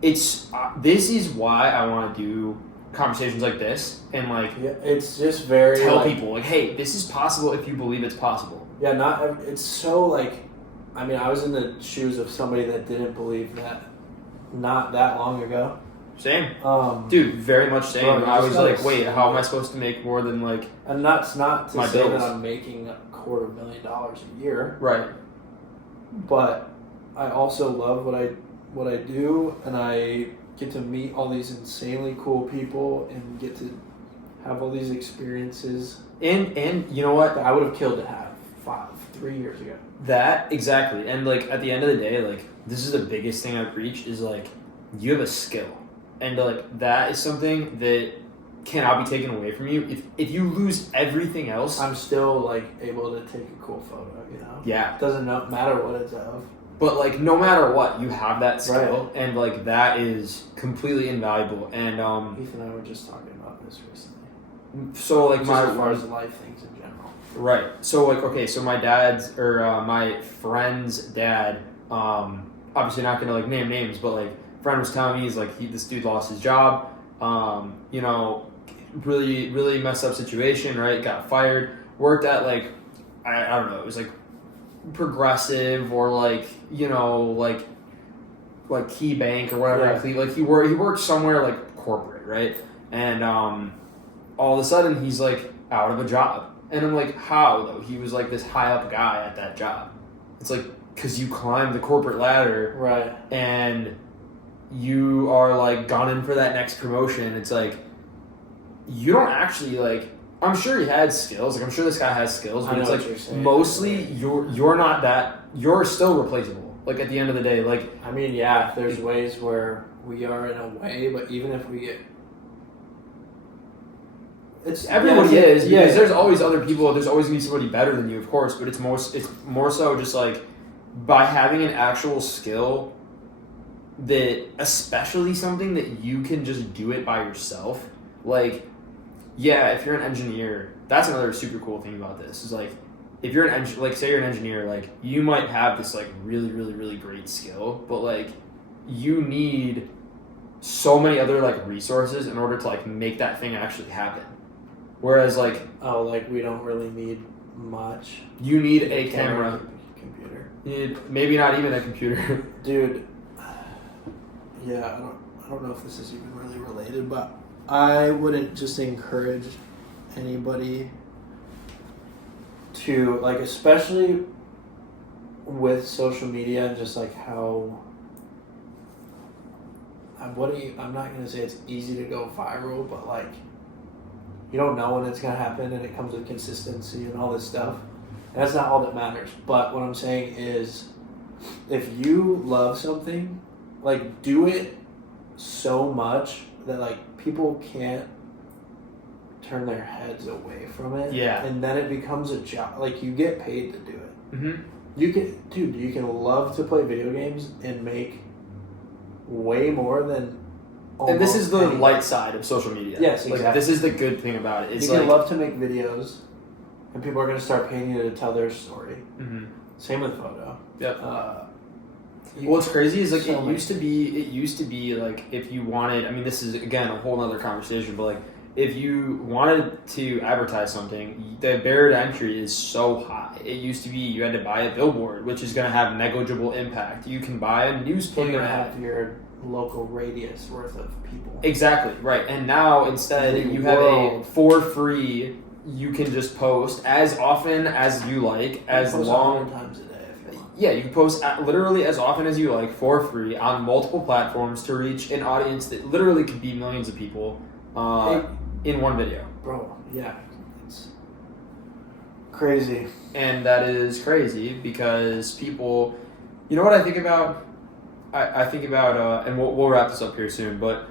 this is why I want to do conversations like this, and like it's just very tell people like, hey, this is possible if you believe it's possible. Yeah, it's so like, I mean, I was in the shoes of somebody that didn't believe that not that long ago. Same. Dude, very much same. I was like, wait, how am I supposed to make more than like, and that's not to say bills. that I'm making $250,000 a year. Right. But I also love what I do, and I get to meet all these insanely cool people and get to have all these experiences. And you know what? That I would have killed to have 3 years ago. That, exactly. And like at the end of the day, like this is the biggest thing I preach is like you have a skill. And like that is something that cannot be taken away from you. If you lose everything else, I'm still like able to take a cool photo. You know. Yeah. It doesn't matter what it's of. But like no matter what, you have that skill, and like that is completely invaluable. And Ethan and I were just talking about this recently. So like just as far as life things in general. Right. So like okay, so my dad's or my friend's dad, obviously not gonna like name names, but like friend was telling me he's like this dude lost his job, you know, really messed up situation, right? Got fired, worked at like I don't know, it was like Progressive or like you know like Key Bank or whatever. Yeah. Like he worked somewhere like corporate, right? And all of a sudden he's like out of a job, and I'm like, how though? He was like this high up guy at that job. It's like because you climbed the corporate ladder, right? And you are like gunning for that next promotion. It's like you don't actually like. I'm sure he had skills. Like I'm sure this guy has skills, but it's like mostly you're not that. You're still replaceable. Like at the end of the day, like I mean, yeah, there's ways where we are in a way, but even if we get, everybody is because there's always other people. There's always gonna be somebody better than you, of course. But it's more so just like by having an actual skill that, especially something that you can just do it by yourself, like. Yeah, if you're an engineer, that's another super cool thing about this. Is like, if you're say you're an engineer, like you might have this like really great skill, but like you need so many other like resources in order to like make that thing actually happen. Whereas like we don't really need much. You need a camera, computer. You need maybe not even a computer, dude. Yeah, I don't know if this is even really related, but. I wouldn't just encourage anybody to, like, especially with social media and just, like, how, I'm not going to say it's easy to go viral, but, like, you don't know when it's going to happen, and it comes with consistency and all this stuff. And that's not all that matters. But what I'm saying is, if you love something, like, do it so much that, like, people can't turn their heads away from it. Yeah. And then it becomes a job. Like, you get paid to do it. Mm-hmm. You can love to play video games and make way more than and this is the light side of social media. Yes, exactly. Like, this is the good thing about it. It's you can love to make videos, and people are going to start paying you to tell their story. Mm-hmm. Same with photo. Yep. What's crazy is like it used to be like if you wanted, I mean this is again a whole other conversation, but like if you wanted to advertise something, the barrier to entry is so high. It used to be you had to buy a billboard, which is going to have negligible impact. You can buy a newspaper. You're going to have your local radius worth of people. Exactly, right. And now instead you have a for free, you can just post as often as you like, as long times a day. Yeah, you can post literally as often as you like for free on multiple platforms to reach an audience that literally could be millions of people in one video. Bro, yeah. It's crazy. And that is crazy because people... You know what I think about? I think about... and we'll wrap this up here soon, but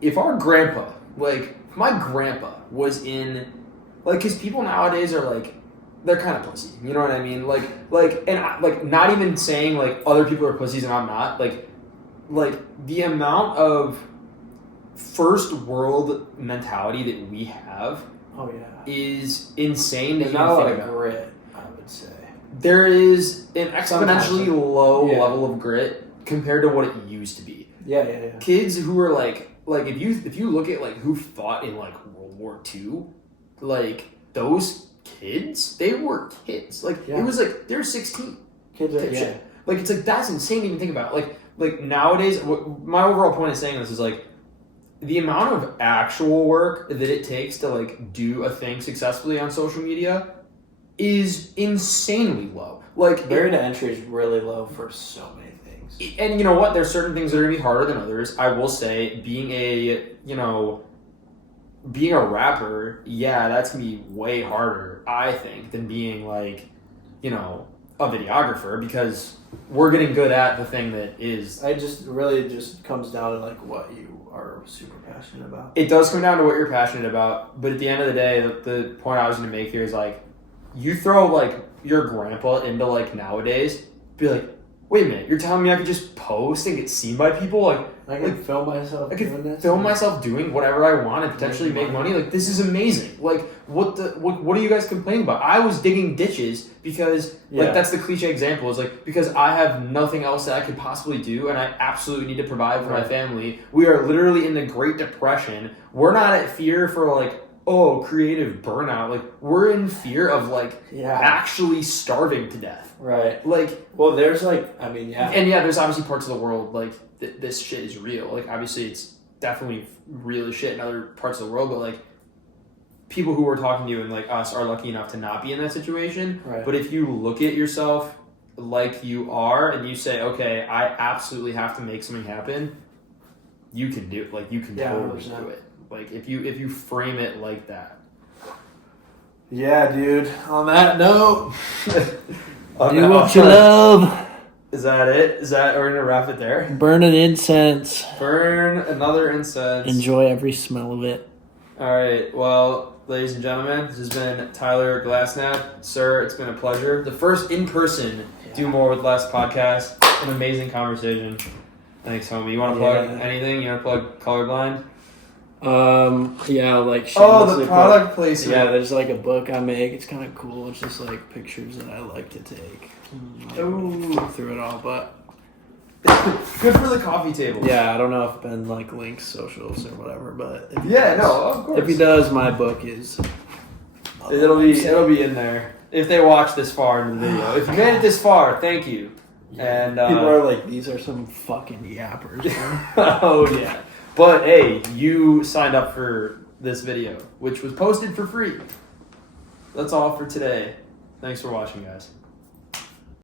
if our grandpa, like, if my grandpa was in... Like, because people nowadays are like... They're kind of pussy, you know what I mean? Not even saying like other people are pussies and I'm not. Like the amount of first world mentality that we have. Oh yeah, is insane. There's not a lot of grit, I would say. There is an exponentially low level of grit compared to what it used to be. Yeah. Kids who are like if you look at like who fought in like World War II, like those kids, they were kids. Like it was like they're 16. Kids, Like it's like that's insane to even think about. Like nowadays, my overall point of saying this is like the amount of actual work that it takes to like do a thing successfully on social media is insanely low. Like barrier to entry is really low for so many things. And you know what? There's certain things that are gonna be harder than others. I will say, being a rapper, yeah, that's gonna be way harder, I think, than being like, a videographer, because we're getting good at the thing that is. It just really just comes down to like what you are super passionate about. It does come down to what you're passionate about, but at the end of the day, the point I was going to make here is like, you throw like your grandpa into like nowadays, be like, wait a minute, you're telling me I could just post and get seen by people? Like, I can film myself. I could film myself doing whatever I want and potentially make money. Like, this is amazing. Like, what are you guys complaining about? I was digging ditches because, like, that's the cliche example. Is like, because I have nothing else that I could possibly do, and I absolutely need to provide for my family. We are literally in the Great Depression. We're not at fear for, like, creative burnout. Like, we're in fear of, like, actually starving to death. Right. Like, well, there's, like, I mean, yeah. And, there's obviously parts of the world, like, this shit is real. Like, obviously, it's definitely real as shit in other parts of the world, but, like, people who are talking to you and, like, us are lucky enough to not be in that situation. Right. But if you look at yourself like you are and you say, okay, I absolutely have to make something happen, you can do it. Like, you can totally 100%. do it. Like, if you frame it like that. Yeah, dude. On that note, Do what you love. Is that it? We're gonna wrap it there? Burn an incense. Burn another incense. Enjoy every smell of it. All right. Well, ladies and gentlemen, this has been Tyler Glasenapp. Sir, it's been a pleasure. The first in-person Do More with Less podcast. An amazing conversation. Thanks, homie. You want to plug anything? You want to plug Colorblind? Yeah, like the product placement. Yeah, there's like a book I make. It's kind of cool. It's just like pictures that I like to take. Flip through it all, but good for the coffee table. Yeah, I don't know if Ben like links socials or whatever, but if of course. If he does, my book is. It'll be in there if they watch this far in the video. If you made it this far, thank you. Yeah. And people are like, these are some fucking yappers. Oh yeah. But hey, you signed up for this video, which was posted for free. That's all for today. Thanks for watching, guys.